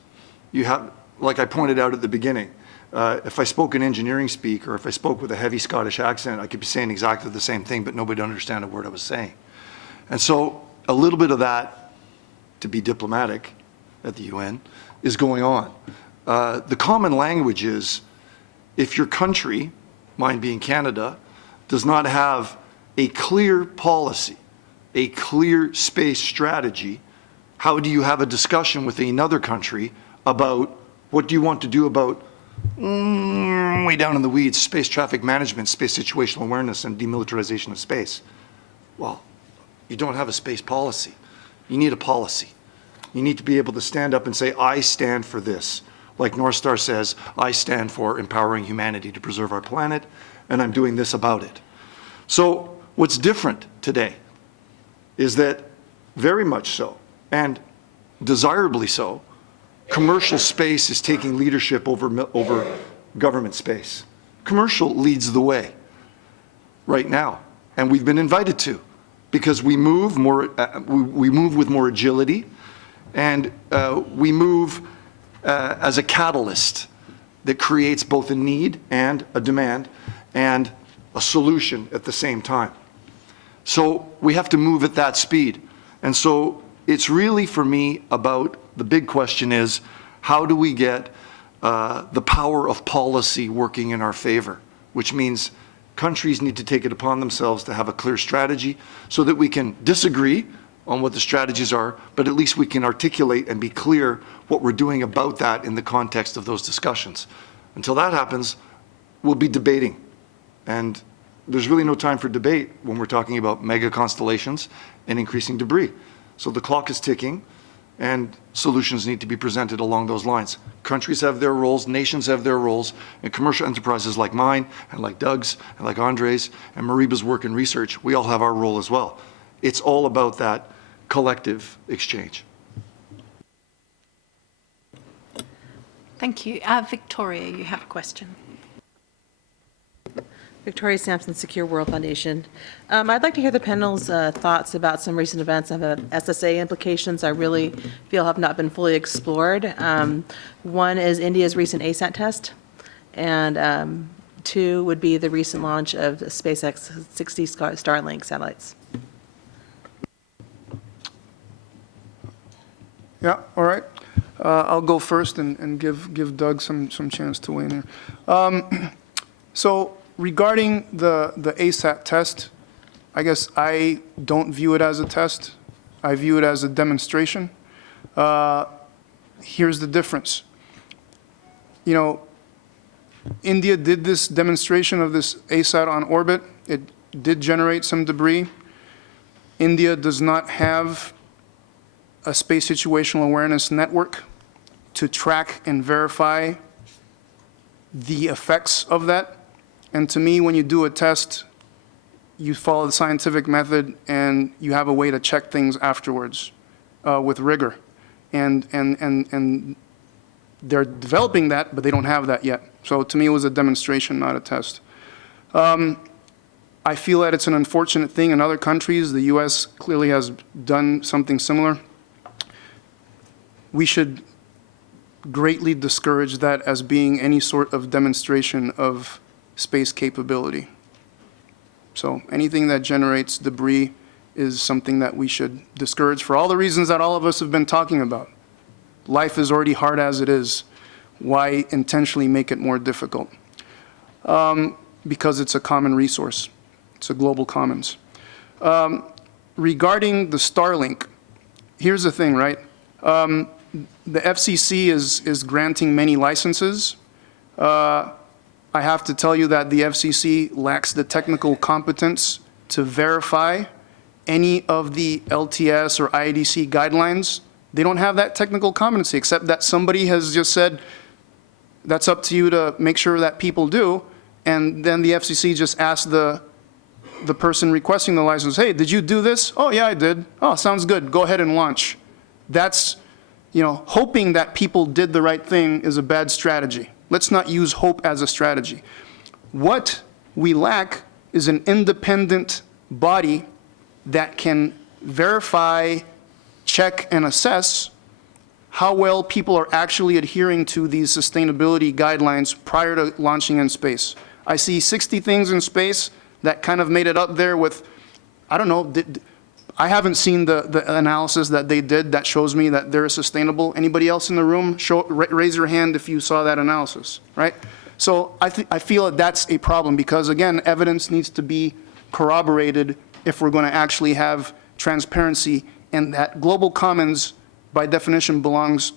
You have, like I pointed out at the beginning, if I spoke an engineering speak or if I spoke with a heavy Scottish accent, I could be saying exactly the same thing, but nobody would understand a word I was saying. And so a little bit of that, to be diplomatic at the UN, is going on. The common language is, if your country, mine being Canada, does not have a clear policy, a clear space strategy, how do you have a discussion with another country about what do you want to do about way down in the weeds, space traffic management, space situational awareness, and demilitarization of space? Well, you don't have a space policy. You need a policy. You need to be able to stand up and say, I stand for this. Like North Star says, I stand for empowering humanity to preserve our planet, and I'm doing this about it. So what's different today is that very much so, and desirably so, commercial space is taking leadership over government space. Commercial leads the way right now, and we've been invited to, because we move with more agility, and we move as a catalyst that creates both a need and a demand and a solution at the same time. So we have to move at that speed. And so it's really, for me, about the big question is, how do we get the power of policy working in our favor? Which means countries need to take it upon themselves to have a clear strategy so that we can disagree on what the strategies are, but at least we can articulate and be clear what we're doing about that in the context of those discussions. Until that happens, we'll be debating. And there's really no time for debate when we're talking about mega constellations and increasing debris. So the clock is ticking, and solutions need to be presented along those lines. Countries have their roles, nations have their roles, and commercial enterprises like mine, and like Doug's, and like Andre's, and Mariba's work in research, we all have our role as well. It's all about that collective exchange. Thank you. Victoria, you have a question. Victoria Sampson, Secure World Foundation. I'd like to hear the panel's thoughts about some recent events that have SSA implications I really feel have not been fully explored. One is India's recent ASAT test, and two would be the recent launch of SpaceX 60 Starlink satellites. Yeah, all right. I'll go first and give Doug some chance to weigh in here. So regarding the ASAT test, I guess I don't view it as a test. I view it as a demonstration. Here's the difference. You know, India did this demonstration of this ASAT on orbit. It did generate some debris. India does not have a space situational awareness network to track and verify the effects of that. And to me, when you do a test, you follow the scientific method and you have a way to check things afterwards with rigor. And they're developing that, but they don't have that yet. So to me, it was a demonstration, not a test. I feel that it's an unfortunate thing in other countries. The US clearly has done something similar. We should greatly discourage that as being any sort of demonstration of space capability. So anything that generates debris is something that we should discourage for all the reasons that all of us have been talking about. Life is already hard as it is. Why intentionally make it more difficult? Because it's a common resource. It's a global commons. Regarding the Starlink, here's the thing, right? The FCC is granting many licenses. I have to tell you that the FCC lacks the technical competence to verify any of the LTS or IADC guidelines. They don't have that technical competency, except that somebody has just said, that's up to you to make sure that people do. And then the FCC just asked the person requesting the license, hey, did you do this? Oh, yeah, I did. Oh, sounds good. Go ahead and launch. That's, you know, hoping that people did the right thing is a bad strategy. Let's not use hope as a strategy. What we lack is an independent body that can verify, check, and assess how well people are actually adhering to these sustainability guidelines prior to launching in space. I see 60 things in space that kind of made it up there with, I don't know, I haven't seen the analysis that they did that shows me that they're sustainable. Anybody else in the room? Raise your hand if you saw that analysis, right? So I feel that that's a problem because, again, evidence needs to be corroborated if we're going to actually have transparency, and that global commons, by definition, belongs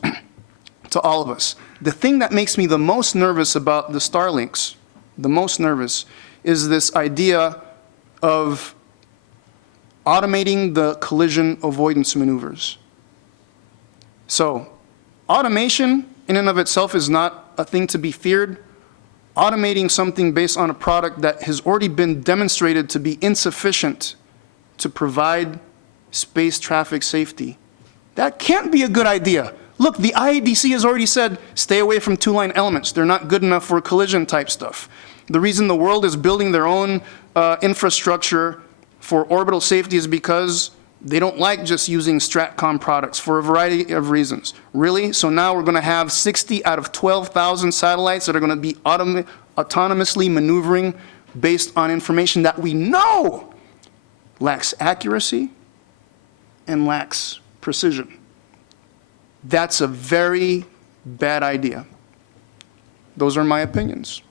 to all of us. The thing that makes me the most nervous about the Starlinks, the most nervous, is this idea of automating the collision avoidance maneuvers. So, automation in and of itself is not a thing to be feared. Automating something based on a product that has already been demonstrated to be insufficient to provide space traffic safety, that can't be a good idea. Look, the IADC has already said, stay away from two-line elements. They're not good enough for collision type stuff. The reason the world is building their own infrastructure for orbital safety is because they don't like just using Stratcom products for a variety of reasons. Really? So now we're going to have 60 out of 12,000 satellites that are going to be autonomously maneuvering based on information that we know lacks accuracy and lacks precision. That's a very bad idea. Those are my opinions.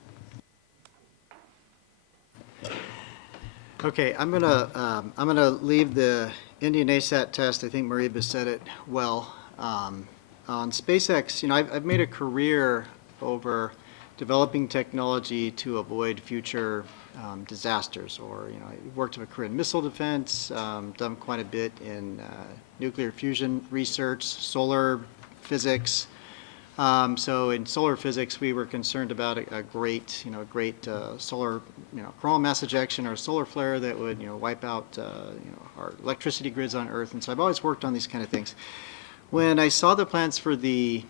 Okay, I'm gonna leave the Indian ASAT test, I think Mariba said it well. On SpaceX, I've made a career over developing technology to avoid future disasters, or, I worked in a career in missile defense, done quite a bit in nuclear fusion research, solar physics. So in solar physics, we were concerned about a great solar, coronal mass ejection or solar flare that would, wipe out, our electricity grids on Earth. And so I've always worked on these kind of things. When I saw the plans for the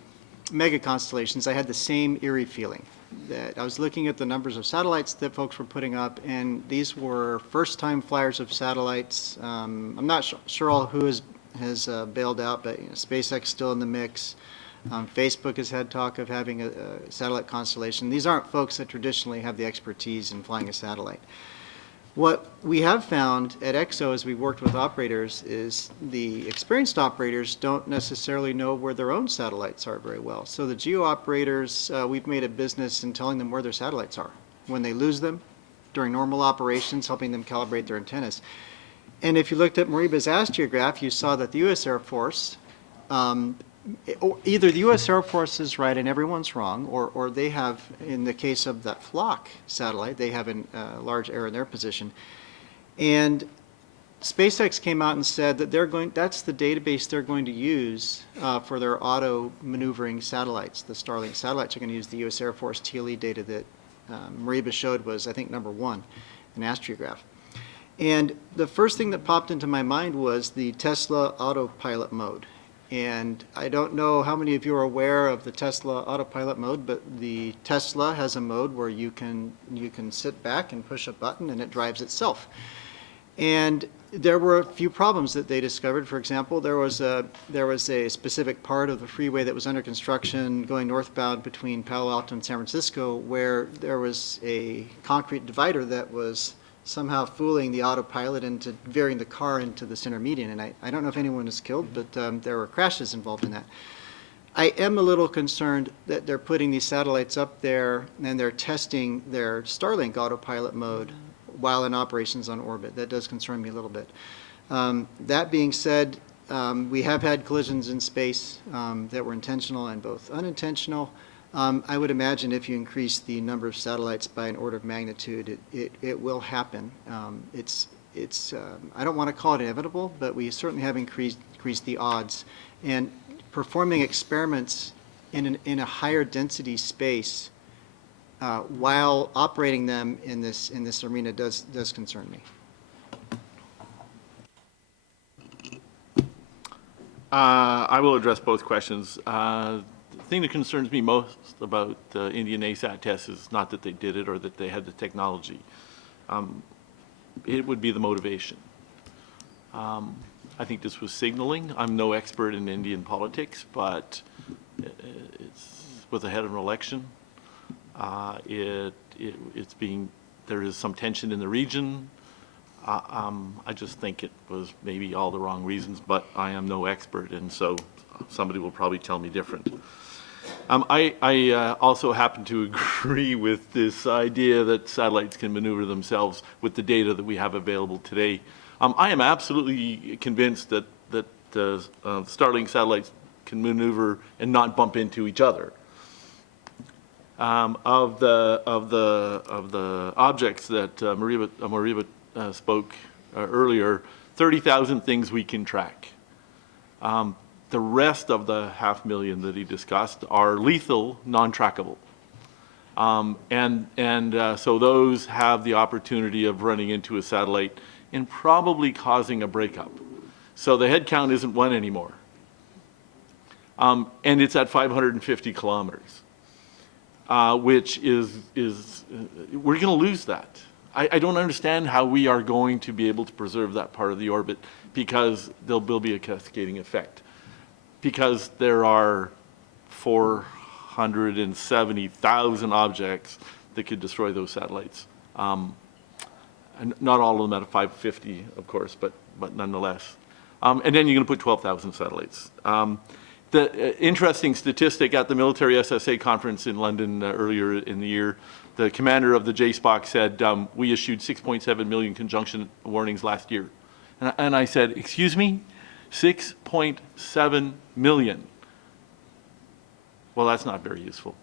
mega constellations, I had the same eerie feeling that I was looking at the numbers of satellites that folks were putting up, and these were first-time flyers of satellites. I'm not sure all who has bailed out, but SpaceX still in the mix. Facebook has had talk of having a satellite constellation. These aren't folks that traditionally have the expertise in flying a satellite. What we have found at EXO as we've worked with operators is the experienced operators don't necessarily know where their own satellites are very well. So the geo operators, we've made a business in telling them where their satellites are when they lose them during normal operations, helping them calibrate their antennas. And if you looked at Mariba's astrograph, you saw that the U.S. Air Force, either the U.S. Air Force is right and everyone's wrong, or they have, in the case of that Flock satellite, they have a large error in their position. And SpaceX came out and said that that's the database they're going to use for their auto maneuvering satellites. The Starlink satellites are going to use the U.S. Air Force TLE data that Mariba showed was, I think, #1 in astrograph. And the first thing that popped into my mind was the Tesla autopilot mode. And I don't know how many of you are aware of the Tesla autopilot mode, but the Tesla has a mode where you can sit back and push a button and it drives itself. And there were a few problems that they discovered. For example, there was a specific part of the freeway that was under construction going northbound between Palo Alto and San Francisco where there was a concrete divider that was somehow fooling the autopilot into veering the car into the center median. And I don't know if anyone was killed, but there were crashes involved in that. I am a little concerned that they're putting these satellites up there and they're testing their Starlink autopilot mode while in operations on orbit. That does concern me a little bit. That being said, we have had collisions in space that were intentional and both unintentional. I would imagine if you increase the number of satellites by an order of magnitude, it will happen. I don't want to call it inevitable, but we certainly have increased the odds. And performing experiments in a higher density space while operating them in this arena does concern me. I will address both questions. The thing that concerns me most about the Indian ASAT test is not that they did it or that they had the technology. It would be the motivation. I think this was signaling. I'm no expert in Indian politics, but it's was ahead of an election. There is some tension in the region. I just think it was maybe all the wrong reasons, but I am no expert, and so somebody will probably tell me different. I also happen to agree with this idea that satellites can maneuver themselves with the data that we have available today. I am absolutely convinced that Starlink satellites can maneuver and not bump into each other. Of the objects that Mariba spoke earlier, 30,000 things we can track. The rest of the 500,000 that he discussed are lethal, non-trackable. So those have the opportunity of running into a satellite and probably causing a breakup. So the head count isn't 1 anymore. And it's at 550 kilometers, which is we're going to lose that. I don't understand how we are going to be able to preserve that part of the orbit because there will be a cascading effect. Because there are 470,000 objects that could destroy those satellites. And not all of them at a 550, of course, but nonetheless. And then you're going to put 12,000 satellites. The interesting statistic at the military SSA conference in London earlier in the year, the commander of the JSPOC said, we issued 6.7 million conjunction warnings last year. And I said, excuse me, 6.7 million. Well, that's not very useful.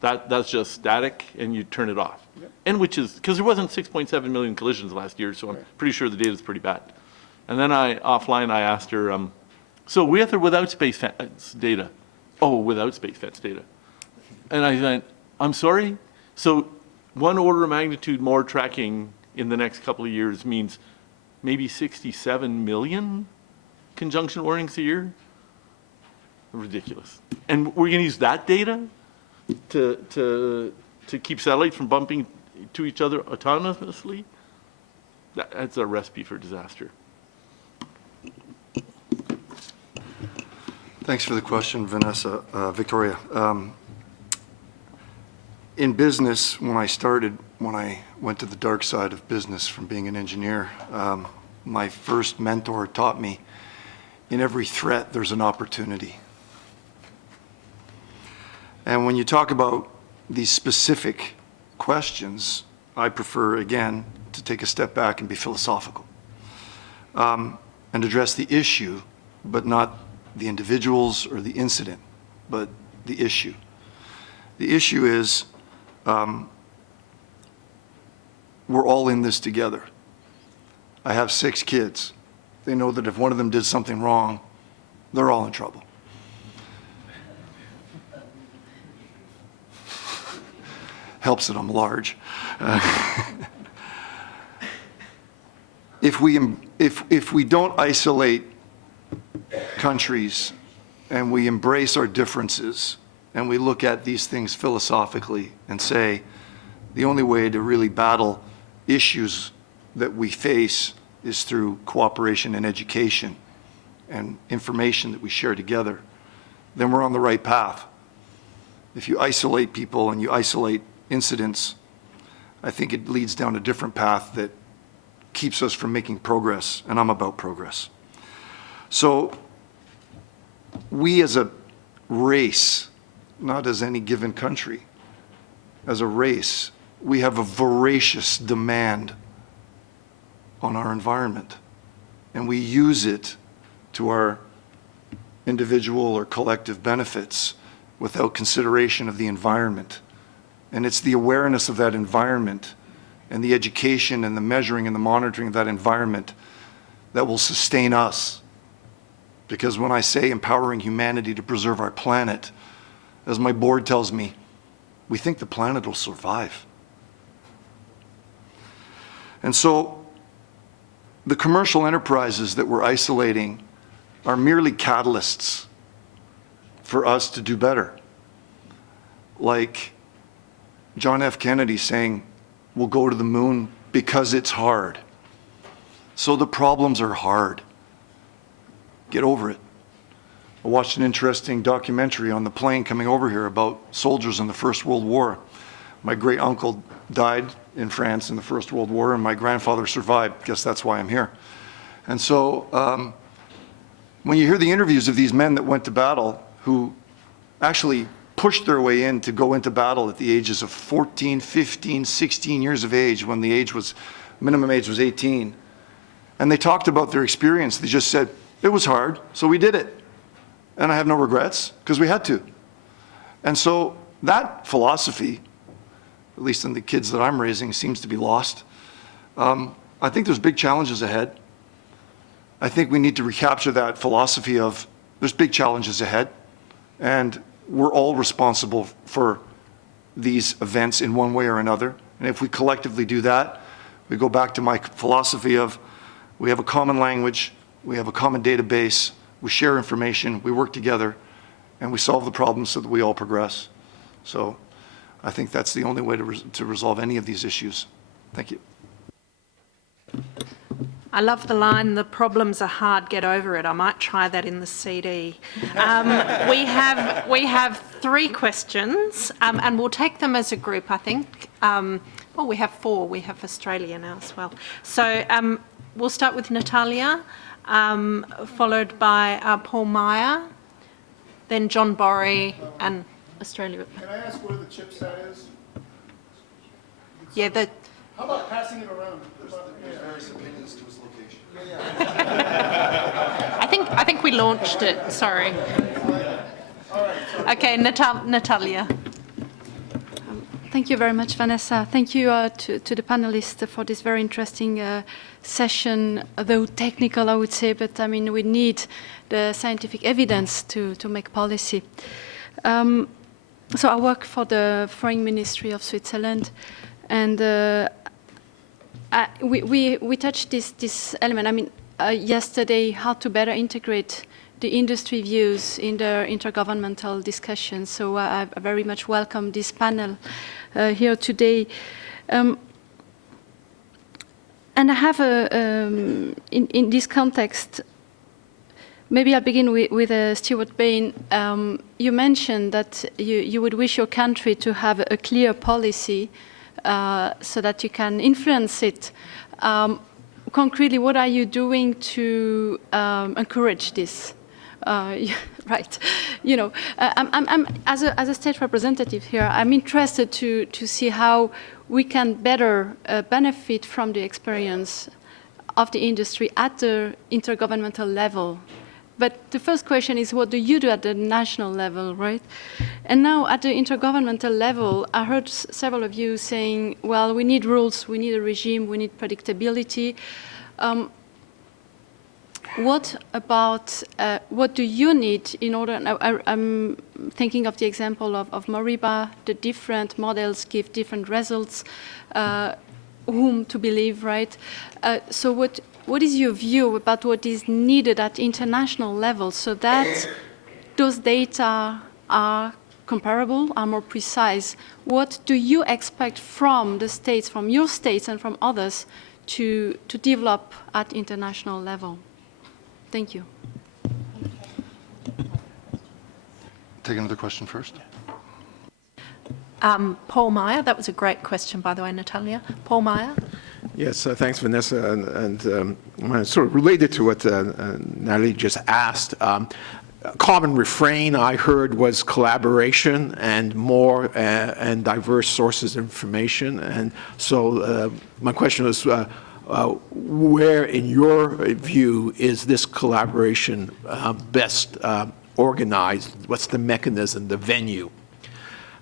That's just static, and you turn it off. Yep. And which is, because there wasn't 6.7 million collisions last year, so I'm pretty sure the data is pretty bad. And then offline, I asked her, so with or without space fence data? Oh, without space fence data. And I said, I'm sorry? So 1 order of magnitude more tracking in the next couple of years means maybe 67 million conjunction warnings a year? Ridiculous. And we're going to use that data to keep satellites from bumping to each other autonomously? That's a recipe for disaster. Thanks for the question, Vanessa. Victoria. In business, when I went to the dark side of business from being an engineer, my first mentor taught me, in every threat, there's an opportunity. And when you talk about these specific questions, I prefer, again, to take a step back and be philosophical, and address the issue, but not the individuals or the incident, but the issue. The issue is, we're all in this together. I have 6 kids. They know that if one of them did something wrong, they're all in trouble. Helps that I'm large. If we don't isolate countries and we embrace our differences and we look at these things philosophically and say the only way to really battle issues that we face is through cooperation and education and information that we share together, then we're on the right path. If you isolate people and you isolate incidents, I think it leads down a different path that keeps us from making progress, and I'm about progress. So we as a race, not as any given country, as a race, we have a voracious demand on our environment, and we use it to our individual or collective benefits without consideration of the environment. And it's the awareness of that environment and the education and the measuring and the monitoring of that environment that will sustain us. Because when I say empowering humanity to preserve our planet, as my board tells me, we think the planet will survive. And so the commercial enterprises that we're isolating are merely catalysts for us to do better. Like John F. Kennedy saying, we'll go to the moon because it's hard. So the problems are hard. Get over it. I watched an interesting documentary on the plane coming over here about soldiers in the First World War. My great uncle died in France in the First World War, and my grandfather survived. Guess that's why I'm here. And so when you hear the interviews of these men that went to battle, who actually pushed their way in to go into battle at the ages of 14, 15, 16 years of age, when the minimum age was 18, and they talked about their experience, they just said, it was hard, so we did it. And I have no regrets, because we had to. And so that philosophy, at least in the kids that I'm raising, seems to be lost. I think there's big challenges ahead. I think we need to recapture that philosophy of there's big challenges ahead, and we're all responsible for these events in one way or another. And if we collectively do that, we go back to my philosophy of we have a common language, we have a common database, we share information, we work together, and we solve the problems so that we all progress. So I think that's the only way to resolve any of these issues. Thank you. I love the line, the problems are hard, get over it. I might try that in the CD. We have 3 questions, and we'll take them as a group, I think. Well, we have 4. We have Australia now as well. So we'll start with Natalia, followed by Paul Meyer, then John Borry, and Australia. Can I ask where the chipset is? Yeah, How about passing it around? There's various opinions to its location. I think we launched it, sorry. Okay, Natalia. Thank you very much, Vanessa. Thank you to the panelists for this very interesting session, though technical, I would say, but I mean, we need the scientific evidence to make policy. So I work for the Foreign Ministry of Switzerland, and we touched this element. I mean, yesterday, how to better integrate the industry views in the intergovernmental discussion. So I very much welcome this panel here today. And I have in this context, maybe I'll begin with Stewart Bang. You mentioned that you would wish your country to have a clear policy so that you can influence it. Concretely, what are you doing to encourage this? Right, you know, I'm as a state representative here, I'm interested to see how we can better benefit from the experience of the industry at the intergovernmental level. But the first question is, what do you do at the national level, right? And now at the intergovernmental level, I heard several of you saying, well, we need rules, we need a regime, we need predictability. What about, what do you need in order, I'm thinking of the example of Moriba, the different models give different results, whom to believe, right? So what is your view about what is needed at international level so that those data are comparable, are more precise? What do you expect from the states, from your states and from others to develop at international level? Thank you. Take another question first. Paul Meyer, that was a great question, by the way, Natalia. Paul Meyer. Yes, thanks, Vanessa. And sort of related to what Natalie just asked, a common refrain I heard was collaboration and more and diverse sources of information. And so my question was, where, in your view, is this collaboration best organized? What's the mechanism, the venue?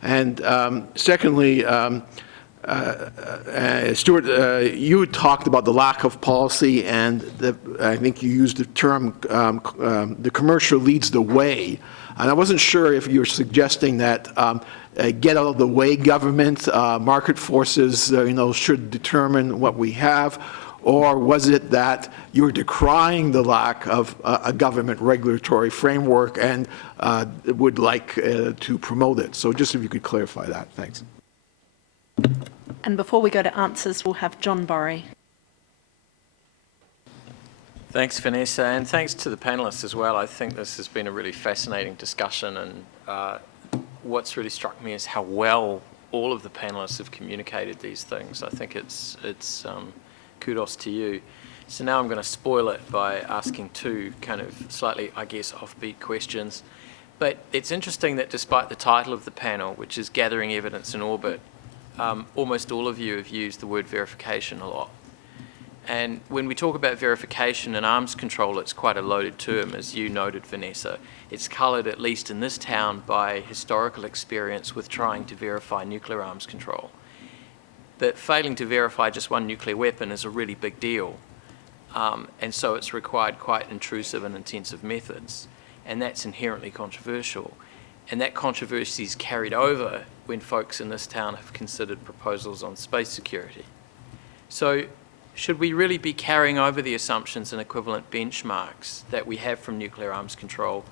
And secondly, Stewart, you talked about the lack of policy, and I think you used the term, the commercial leads the way. And I wasn't sure if you were suggesting that get out of the way government, market forces, should determine what we have, or was it that you're decrying the lack of a government regulatory framework and would like to promote it? So just if you could clarify that, thanks. And before we go to answers, we'll have John Borry. Thanks, Vanessa, and thanks to the panelists as well. I think this has been a really fascinating discussion, and what's really struck me is how well all of the panelists have communicated these things. I think it's kudos to you. So now I'm going to spoil it by asking two kind of slightly, I guess, offbeat questions. But it's interesting that despite the title of the panel, which is Gathering Evidence in Orbit, almost all of you have used the word verification a lot. And when we talk about verification and arms control, it's quite a loaded term, as you noted, Vanessa. It's coloured, at least in this town, by historical experience with trying to verify nuclear arms control. But failing to verify just one nuclear weapon is a really big deal. And so it's required quite intrusive and intensive methods. And that's inherently controversial. And that controversy is carried over when folks in this town have considered proposals on space security. So should we really be carrying over the assumptions and equivalent benchmarks that we have from nuclear arms control?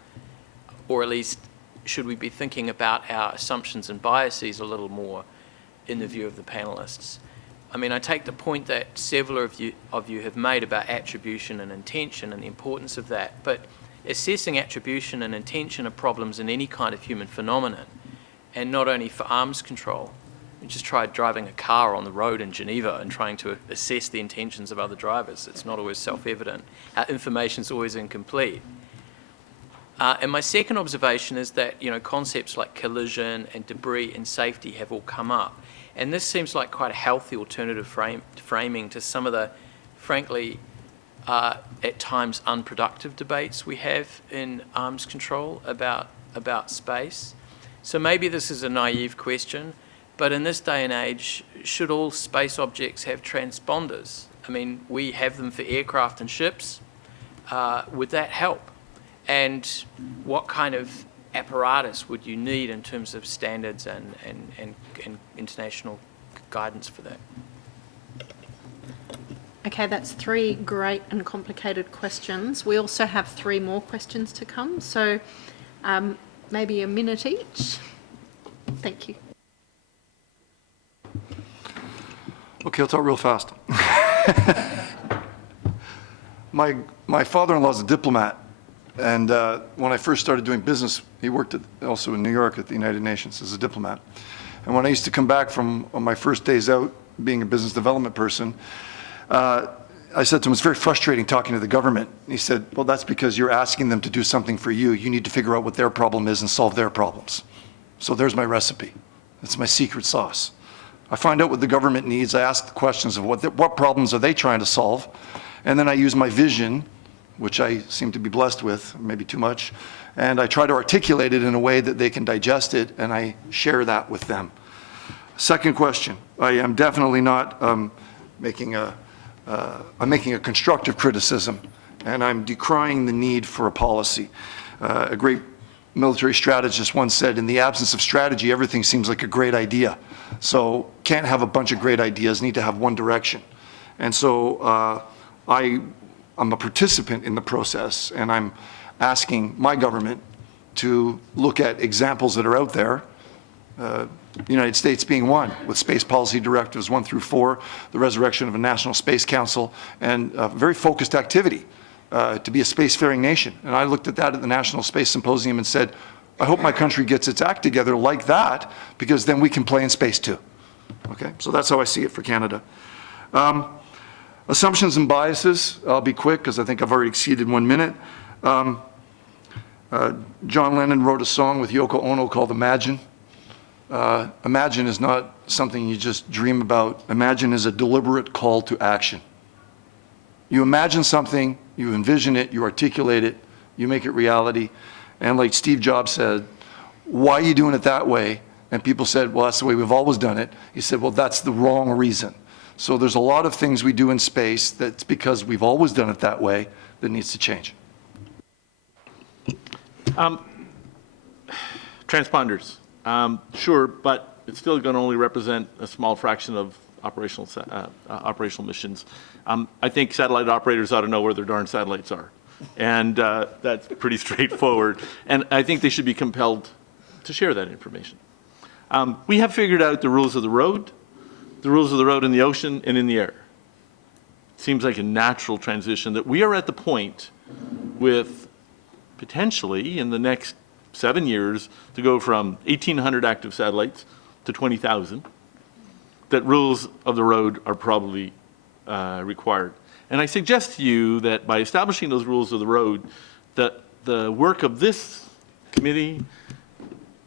Or at least, should we be thinking about our assumptions and biases a little more in the view of the panelists? I mean, I take the point that several of you have made about attribution and intention and the importance of that, but assessing attribution and intention are problems in any kind of human phenomenon, and not only for arms control. We just tried driving a car on the road in Geneva and trying to assess the intentions of other drivers. It's not always self-evident. Our information's always incomplete. And my second observation is that, concepts like collision and debris and safety have all come up. And this seems like quite a healthy alternative framing to some of the, frankly, at times unproductive debates we have in arms control about space. So maybe this is a naive question, but in this day and age, should all space objects have transponders? I mean, we have them for aircraft and ships. Would that help? And what kind of apparatus would you need in terms of standards and international guidance for that? Okay, that's 3 great and complicated questions. We also have 3 more questions to come, so maybe a minute each. Thank you. Okay, I'll talk real fast. My father-in-law is a diplomat, and when I first started doing business, he worked also in New York at the United Nations as a diplomat. And when I used to come back from on my first days out, being a business development person, I said to him, it's very frustrating talking to the government. And he said, well, that's because you're asking them to do something for you. You need to figure out what their problem is and solve their problems. So there's my recipe. That's my secret sauce. I find out what the government needs. I ask the questions of what problems are they trying to solve. And then I use my vision, which I seem to be blessed with, maybe too much, and I try to articulate it in a way that they can digest it, and I share that with them. Second question, I am definitely not I'm making a constructive criticism, and I'm decrying the need for a policy. A great military strategist once said, in the absence of strategy, everything seems like a great idea. So can't have a bunch of great ideas, need to have one direction. And so I'm a participant in the process, and I'm asking my government to look at examples that are out there, the United States being one, with Space Policy Directives 1 through 4, the resurrection of a National Space Council, and a very focused activity to be a spacefaring nation. And I looked at that at the National Space Symposium and said, I hope my country gets its act together like that, because then we can play in space too. Okay, so that's how I see it for Canada. Assumptions and biases, I'll be quick because I think I've already exceeded 1 minute. John Lennon wrote a song with Yoko Ono called Imagine. Imagine is not something you just dream about. Imagine is a deliberate call to action. You imagine something, you envision it, you articulate it, you make it reality. And like Steve Jobs said, why are you doing it that way? And people said, well, that's the way we've always done it. He said, well, that's the wrong reason. So there's a lot of things we do in space that's because we've always done it that way that needs to change. Transponders, sure, but it's still going to only represent a small fraction of operational missions. I think satellite operators ought to know where their darn satellites are. And that's pretty straightforward. And I think they should be compelled to share that information. We have figured out the rules of the road in the ocean and in the air. It seems like a natural transition that we are at the point with potentially in the next 7 years to go from 1,800 active satellites to 20,000, that rules of the road are probably required. And I suggest to you that by establishing those rules of the road, that the work of this committee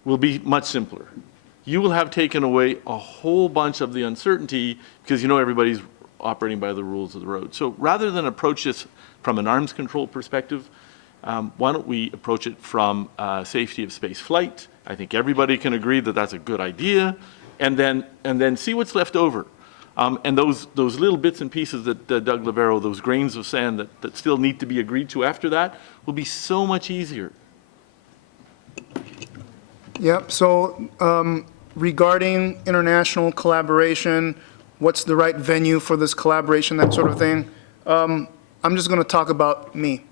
will be much simpler. You will have taken away a whole bunch of the uncertainty because you know everybody's operating by the rules of the road. So rather than approach this from an arms control perspective, why don't we approach it from safety of space flight? I think everybody can agree that that's a good idea, and then see what's left over. And those little bits and pieces that Doug LaBelle, those grains of sand that still need to be agreed to after that, will be so much easier. Yep, so regarding international collaboration, what's the right venue for this collaboration, that sort of thing, I'm just going to talk about me.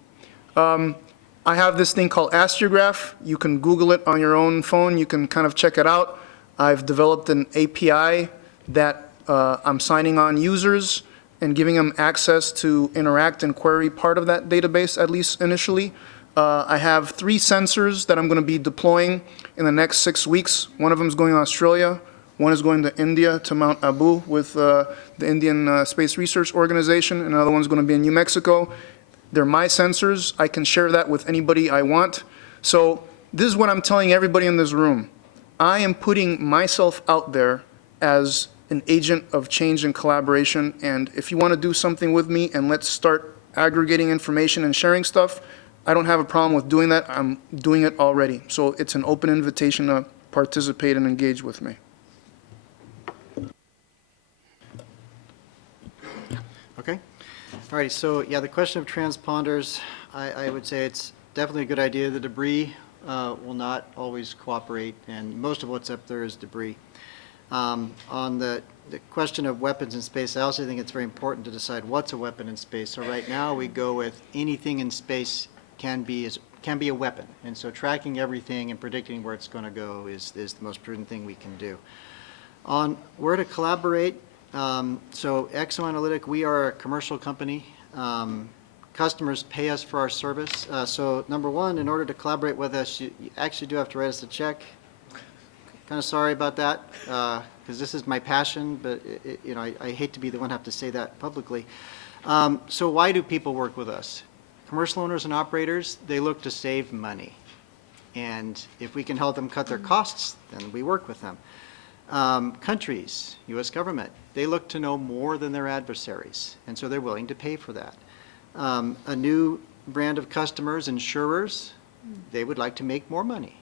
I have this thing called Astrograph. You can Google it on your own phone. You can kind of check it out. I've developed an API that I'm signing on users and giving them access to interact and query part of that database, at least initially. I have 3 sensors that I'm going to be deploying in the next 6 weeks. One of them is going to Australia. One is going to India, to Mount Abu with the Indian Space Research Organization. Another one's going to be in New Mexico. They're my sensors. I can share that with anybody I want. So this is what I'm telling everybody in this room. I am putting myself out there as an agent of change and collaboration. And if you want to do something with me, and let's start aggregating information and sharing stuff, I don't have a problem with doing that. I'm doing it already. So it's an open invitation to participate and engage with me. Okay. All right, so yeah, the question of transponders, I would say it's definitely a good idea. The debris will not always cooperate, and most of what's up there is debris. On the question of weapons in space, I also think it's very important to decide what's a weapon in space. So right now we go with anything in space can be a weapon. And so tracking everything and predicting where it's going to go is the most prudent thing we can do. On where to collaborate, so ExoAnalytic, we are a commercial company. Customers pay us for our service. So number one, in order to collaborate with us, you actually do have to write us a check. Kind of sorry about that, because this is my passion, but you know, I hate to be the one to have to say that publicly. So why do people work with us? Commercial owners and operators, they look to save money. And if we can help them cut their costs, then we work with them. Countries, U.S. government, they look to know more than their adversaries, and so they're willing to pay for that. A new brand of customers, insurers, they would like to make more money.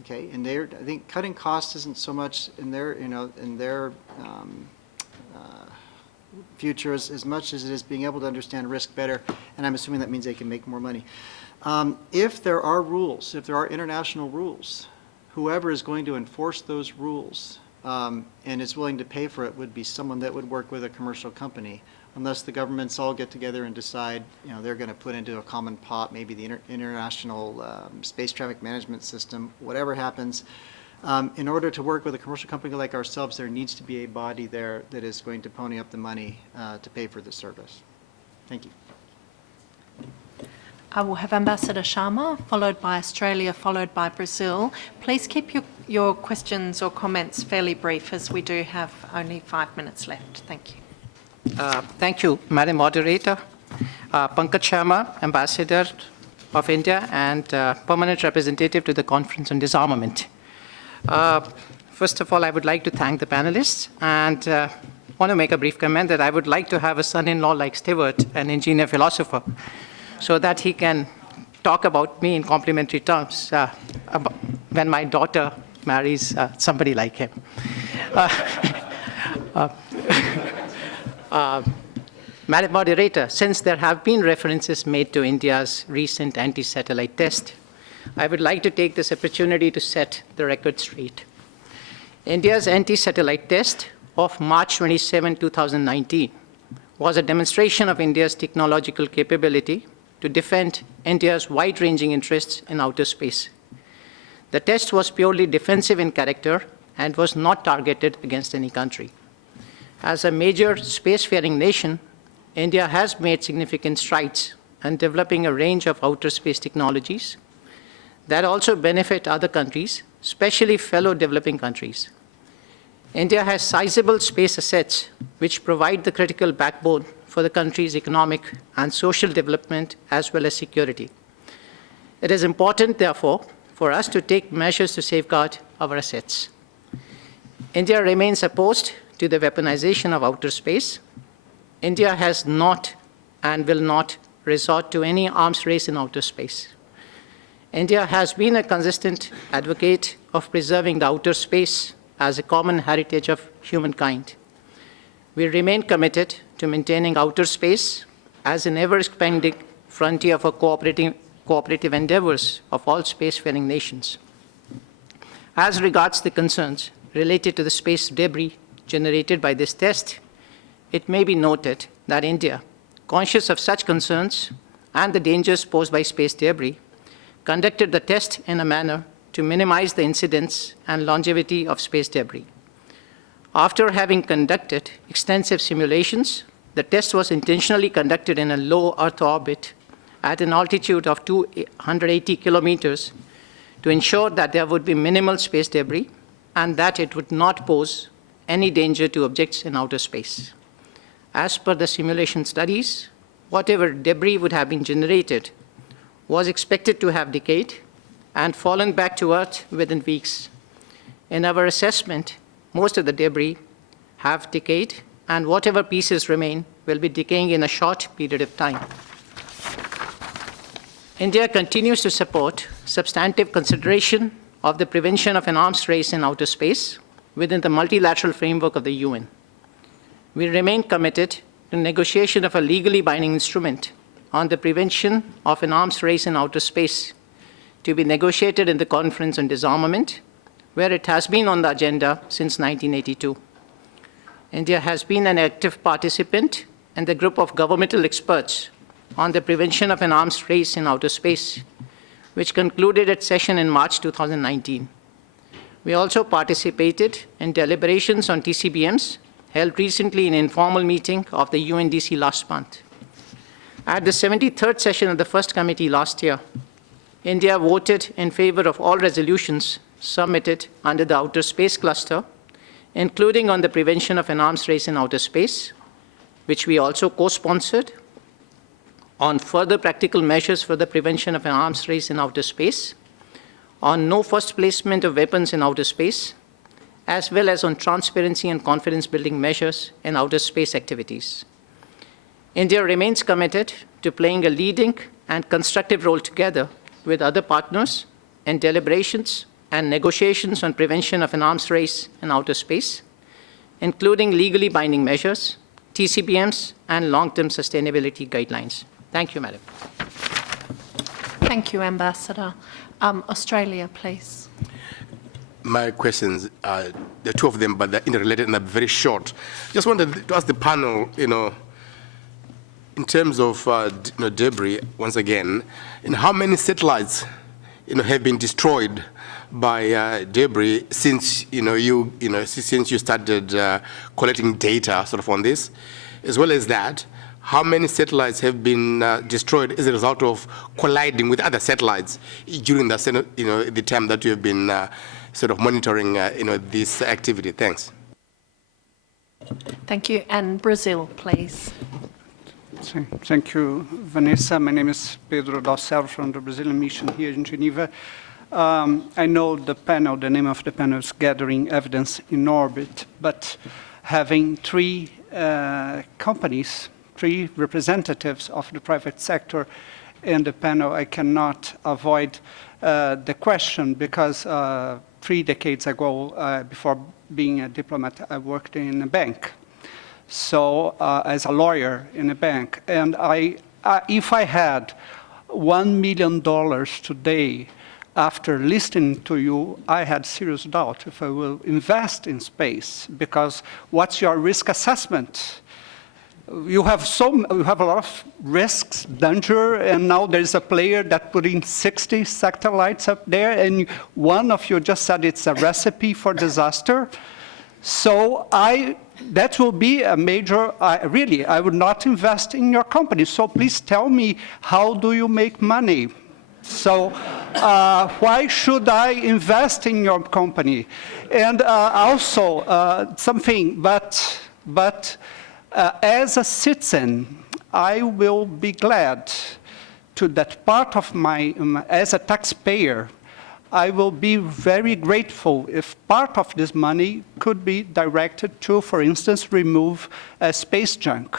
Okay, and I think cutting costs isn't so much in their, future as much as it is being able to understand risk better, and I'm assuming that means they can make more money. If there are rules, if there are international rules, whoever is going to enforce those rules and is willing to pay for it would be someone that would work with a commercial company, unless the governments all get together and decide, they're going to put into a common pot, maybe the international space traffic management system, whatever happens. In order to work with a commercial company like ourselves, there needs to be a body there that is going to pony up the money to pay for the service. Thank you. I will have Ambassador Sharma, followed by Australia, followed by Brazil. Please keep your questions or comments fairly brief, as we do have only 5 minutes left. Thank you. Thank you, Madam Moderator. Pankaj Sharma, Ambassador of India and Permanent Representative to the Conference on Disarmament. First of all, I would like to thank the panelists and want to make a brief comment that I would like to have a son-in-law like Stewart, an engineer philosopher, so that he can talk about me in complimentary terms when my daughter marries somebody like him. Madam Moderator, since there have been references made to India's recent anti-satellite test, I would like to take this opportunity to set the record straight. India's anti-satellite test of March 27, 2019 was a demonstration of India's technological capability to defend India's wide-ranging interests in outer space. The test was purely defensive in character and was not targeted against any country. As a major spacefaring nation, India has made significant strides in developing a range of outer space technologies that also benefit other countries, especially fellow developing countries. India has sizable space assets which provide the critical backbone for the country's economic and social development as well as security. It is important, therefore, for us to take measures to safeguard our assets. India remains opposed to the weaponization of outer space. India has not and will not resort to any arms race in outer space. India has been a consistent advocate of preserving the outer space as a common heritage of humankind. We remain committed to maintaining outer space as an ever-expanding frontier for cooperative endeavors of all spacefaring nations. As regards the concerns related to the space debris generated by this test, it may be noted that India, conscious of such concerns and the dangers posed by space debris, conducted the test in a manner to minimize the incidence and longevity of space debris. After having conducted extensive simulations, the test was intentionally conducted in a low Earth orbit at an altitude of 280 kilometers to ensure that there would be minimal space debris and that it would not pose any danger to objects in outer space. As per the simulation studies, whatever debris would have been generated was expected to have decayed and fallen back to Earth within weeks. In our assessment, most of the debris have decayed, and whatever pieces remain will be decaying in a short period of time. India continues to support substantive consideration of the prevention of an arms race in outer space within the multilateral framework of the UN. We remain committed to negotiation of a legally binding instrument on the prevention of an arms race in outer space to be negotiated in the Conference on Disarmament, where it has been on the agenda since 1982. India has been an active participant in the group of governmental experts on the prevention of an arms race in outer space, which concluded its session in March 2019. We also participated in deliberations on TCBMs held recently in an informal meeting of the UNDC last month. At the 73rd session of the first committee last year, India voted in favor of all resolutions submitted under the Outer Space Cluster, including on the prevention of an arms race in outer space, which we also co-sponsored, on further practical measures for the prevention of an arms race in outer space, on no first placement of weapons in outer space, as well as on transparency and confidence-building measures in outer space activities. India remains committed to playing a leading and constructive role together with other partners in deliberations and negotiations on prevention of an arms race in outer space, including legally binding measures, TCBMs, and long-term sustainability guidelines. Thank you, Madam. Thank you, Ambassador. Australia, please. My questions, there are two of them, but they're interrelated and they're very short. Just wanted to ask the panel, in terms of debris, once again, how many satellites have been destroyed by debris since since you started collecting data sort of on this, as well as that, how many satellites have been destroyed as a result of colliding with other satellites during the time that you have been sort of monitoring this activity? Thanks. Thank you. And Brazil, please. Thank you, Vanessa. My name is Pedro Dalcel from the Brazilian mission here in Geneva. I know the panel, the name of the panel is Gathering Evidence in Orbit, but having three companies, three representatives of the private sector in the panel, I cannot avoid the question because 3 decades ago, before being a diplomat, I worked in a bank. So as a lawyer in a bank, and if I had $1 million today, after listening to you, I had serious doubt if I will invest in space, because what's your risk assessment? You have a lot of risks, danger, and now there's a player that put in 60 satellites up there, and one of you just said it's a recipe for disaster. So that will be a major, really, I would not invest in your company. So please tell me, how do you make money? So why should I invest in your company? And also something, but as a citizen, I will be glad to that part of as a taxpayer, I will be very grateful if part of this money could be directed to, for instance, remove space junk.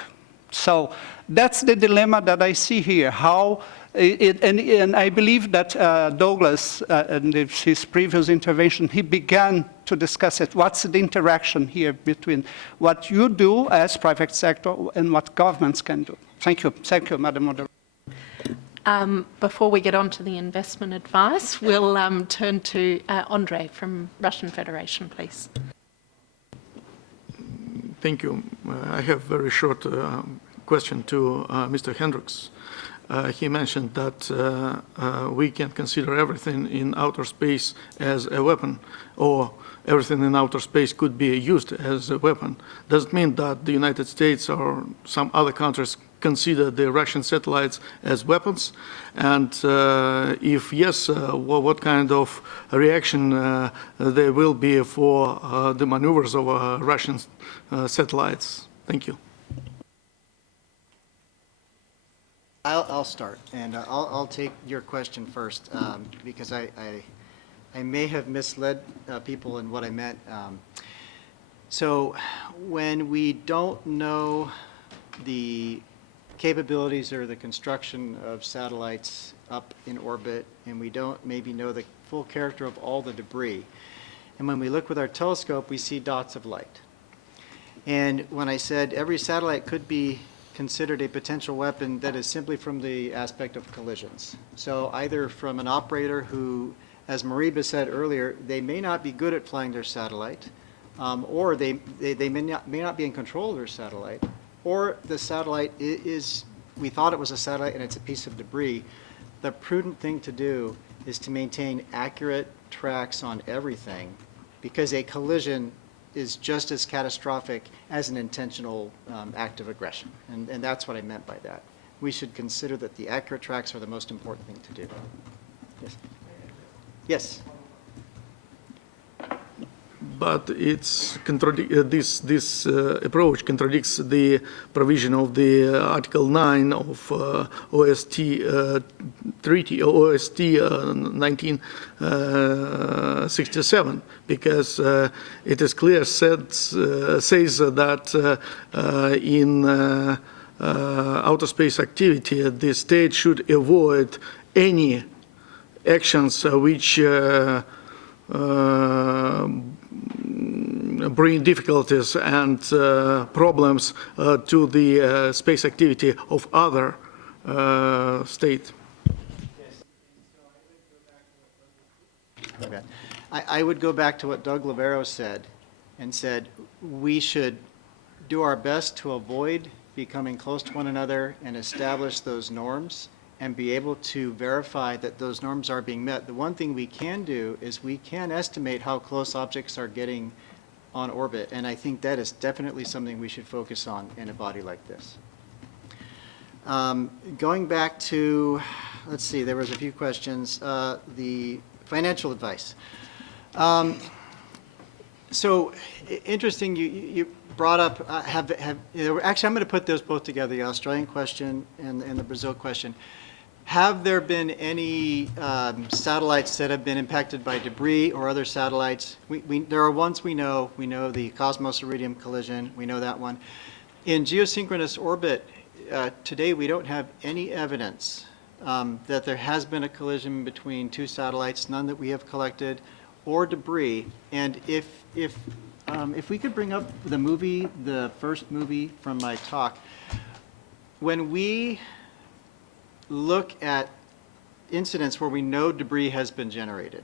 So that's the dilemma that I see here. And I believe that Douglas, in his previous intervention, he began to discuss it. What's the interaction here between what you do as private sector and what governments can do? Thank you. Thank you, Madam Moderator. Before we get on to the investment advice, we'll turn to Andrei from Russian Federation, please. Thank you. I have a very short question to Mr. Hendricks. He mentioned that we can consider everything in outer space as a weapon, or everything in outer space could be used as a weapon. Does it mean that the United States or some other countries consider the Russian satellites as weapons? And if yes, what kind of reaction there will be for the maneuvers of Russian satellites? Thank you. I'll start, and I'll take your question first, because I may have misled people in what I meant. So when we don't know the capabilities or the construction of satellites up in orbit, and we don't maybe know the full character of all the debris. And when we look with our telescope, we see dots of light. And when I said every satellite could be considered a potential weapon, that is simply from the aspect of collisions. So either from an operator who, as Mariba said earlier, they may not be good at flying their satellite, or they may not be in control of their satellite, or the satellite is, we thought it was a satellite and it's a piece of debris. The prudent thing to do is to maintain accurate tracks on everything, because a collision is just as catastrophic as an intentional act of aggression. And that's what I meant by that. We should consider that the accurate tracks are the most important thing to do. Yes. Yes. But it's this approach contradicts the provision of the Article 9 of OST Treaty, OST 1967, because it is clear, says that in outer space activity, the state should avoid any actions which bring difficulties and problems to the space activity of other states. I would go back to what Doug LaBelle said, and said we should do our best to avoid becoming close to one another and establish those norms and be able to verify that those norms are being met. The one thing we can do is we can estimate how close objects are getting on orbit, and I think that is definitely something we should focus on in a body like this. Going back to, let's see, there was a few questions. The financial advice. So interesting, you brought up, actually I'm going to put those both together, the Australian question and the Brazil question. Have there been any satellites that have been impacted by debris or other satellites? There are ones we know. We know the Cosmos-Iridium collision. We know that one. In geosynchronous orbit, today we don't have any evidence that there has been a collision between two satellites, none that we have collected, or debris. And if we could bring up the movie, the first movie from my talk, when we look at incidents where we know debris has been generated,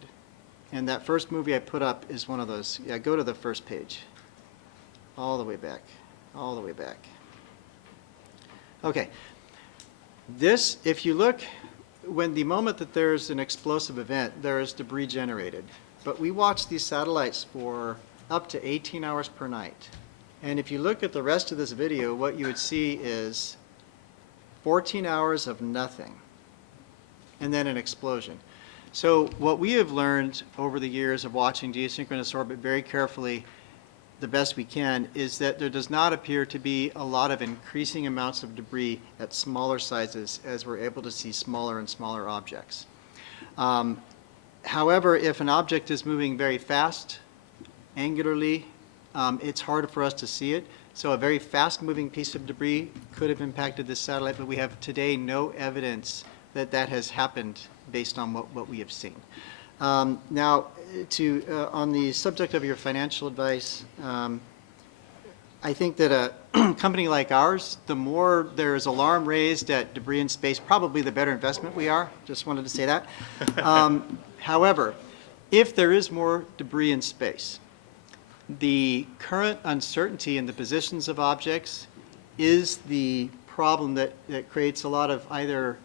and that first movie I put up is one of those. Yeah, go to the first page. All the way back. All the way back. Okay. This, if you look, when the moment that there's an explosive event, there is debris generated. But we watch these satellites for up to 18 hours per night. And if you look at the rest of this video, what you would see is 14 hours of nothing, and then an explosion. So what we have learned over the years of watching geosynchronous orbit very carefully, the best we can, is that there does not appear to be a lot of increasing amounts of debris at smaller sizes as we're able to see smaller and smaller objects. However, if an object is moving very fast, angularly, it's harder for us to see it. So a very fast-moving piece of debris could have impacted this satellite, but we have today no evidence that that has happened based on what we have seen. Now, on the subject of your financial advice, I think that a company like ours, the more there is alarm raised at debris in space, probably the better investment we are. Just wanted to say that. However, if there is more debris in space, the current uncertainty in the positions of objects is the problem that creates a lot of either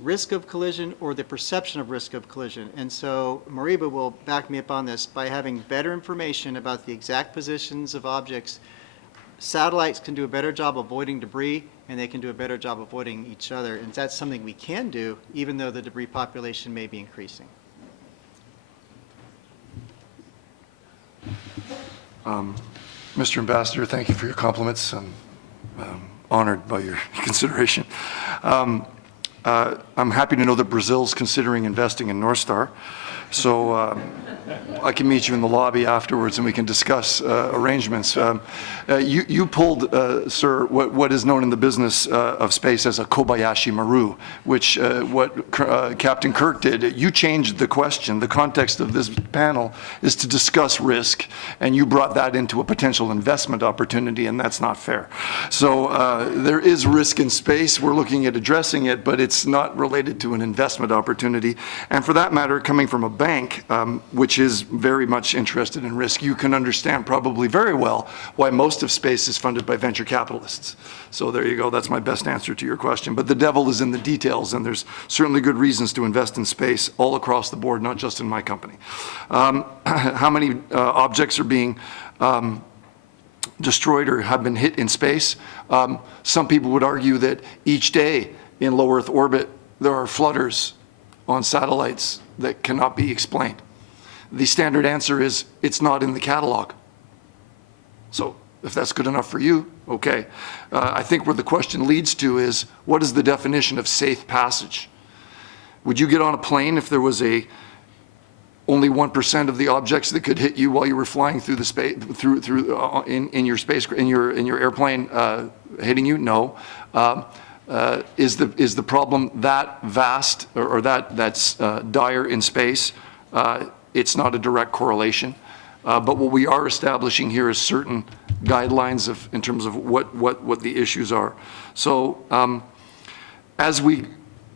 risk of collision or the perception of risk of collision. And so Mariba will back me up on this. By having better information about the exact positions of objects, satellites can do a better job avoiding debris, and they can do a better job avoiding each other. And that's something we can do, even though the debris population may be increasing. Mr. Ambassador, thank you for your compliments. I'm honored by your consideration. I'm happy to know that Brazil's considering investing in North Star. So I can meet you in the lobby afterwards and we can discuss arrangements. You pulled, sir, what is known in the business of space as a Kobayashi Maru, which what Captain Kirk did. You changed the question. The context of this panel is to discuss risk, and you brought that into a potential investment opportunity, and that's not fair. So there is risk in space. We're looking at addressing it, but it's not related to an investment opportunity. And for that matter, coming from a bank, which is very much interested in risk, you can understand probably very well why most of space is funded by venture capitalists. So there you go. That's my best answer to your question. But the devil is in the details, and there's certainly good reasons to invest in space all across the board, not just in my company. How many objects are being destroyed or have been hit in space? Some people would argue that each day in low Earth orbit, there are flutters on satellites that cannot be explained. The standard answer is it's not in the catalog. So if that's good enough for you, okay. I think where the question leads to is, what is the definition of safe passage? Would you get on a plane if there was only 1% of the objects that could hit you while you were flying through the space, in your airplane hitting you? No. Is the problem that vast or that's dire in space? It's not a direct correlation. But what we are establishing here is certain guidelines in terms of what the issues are. So as we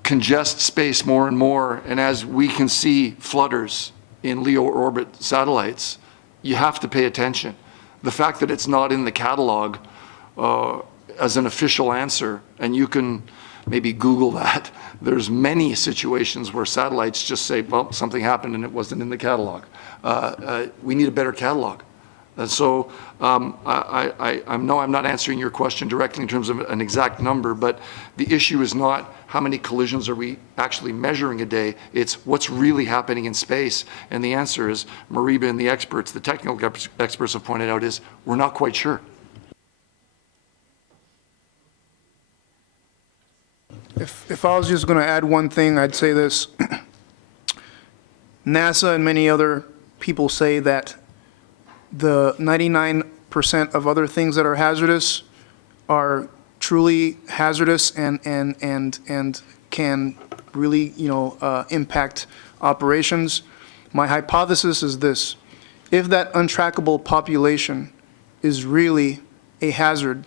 congest space more and more, and as we can see flutters in LEO orbit satellites, you have to pay attention. The fact that it's not in the catalog as an official answer, and you can maybe Google that, there's many situations where satellites just say, well, something happened and it wasn't in the catalog. We need a better catalog. And so I know I'm not answering your question directly in terms of an exact number, but the issue is not how many collisions are we actually measuring a day, it's what's really happening in space. And the answer is, Mariba and the experts, the technical experts have pointed out, is we're not quite sure. If I was just going to add one thing, I'd say this. NASA and many other people say that the 99% of other things that are hazardous are truly hazardous and can really, impact operations. My hypothesis is this: if that untrackable population is really a hazard,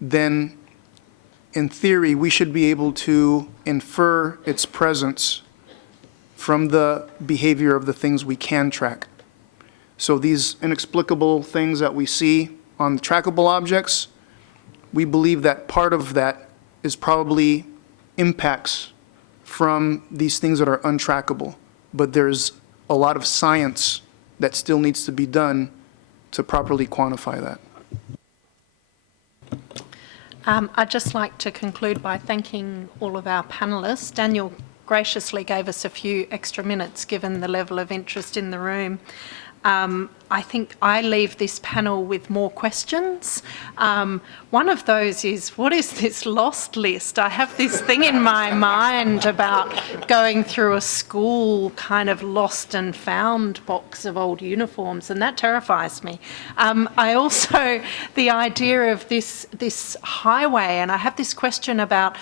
then in theory, we should be able to infer its presence from the behavior of the things we can track. So these inexplicable things that we see on the trackable objects, we believe that part of that is probably impacts from these things that are untrackable. But there's a lot of science that still needs to be done to properly quantify that. I'd just like to conclude by thanking all of our panellists. Daniel graciously gave us a few extra minutes given the level of interest in the room. I think I leave this panel with more questions. One of those is, what is this lost list? I have this thing in my mind about going through a school kind of lost and found box of old uniforms, and that terrifies me. I also, the idea of this highway, and I have this question about,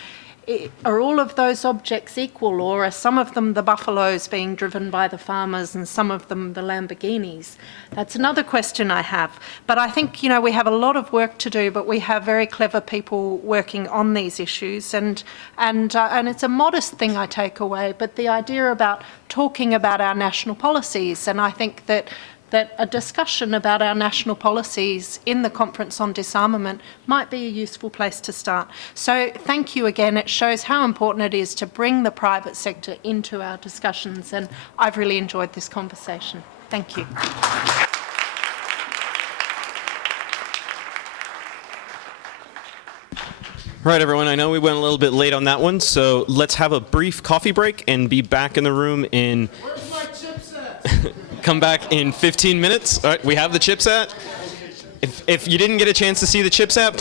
are all of those objects equal, or are some of them the buffaloes being driven by the farmers and some of them the Lamborghinis? That's another question I have. But I think, we have a lot of work to do, but we have very clever people working on these issues, and it's a modest thing I take away, but the idea about talking about our national policies, and I think that a discussion about our national policies in the Conference on Disarmament might be a useful place to start. So thank you again. It shows how important it is to bring the private sector into our discussions, and I've really enjoyed this conversation. Thank you. Right, everyone, I know we went a little bit late on that one, so let's have a brief coffee break and be back in the room in... Where's my chipset? Come back in 15 minutes. All right, we have the chipset. If you didn't get a chance to see the chipset,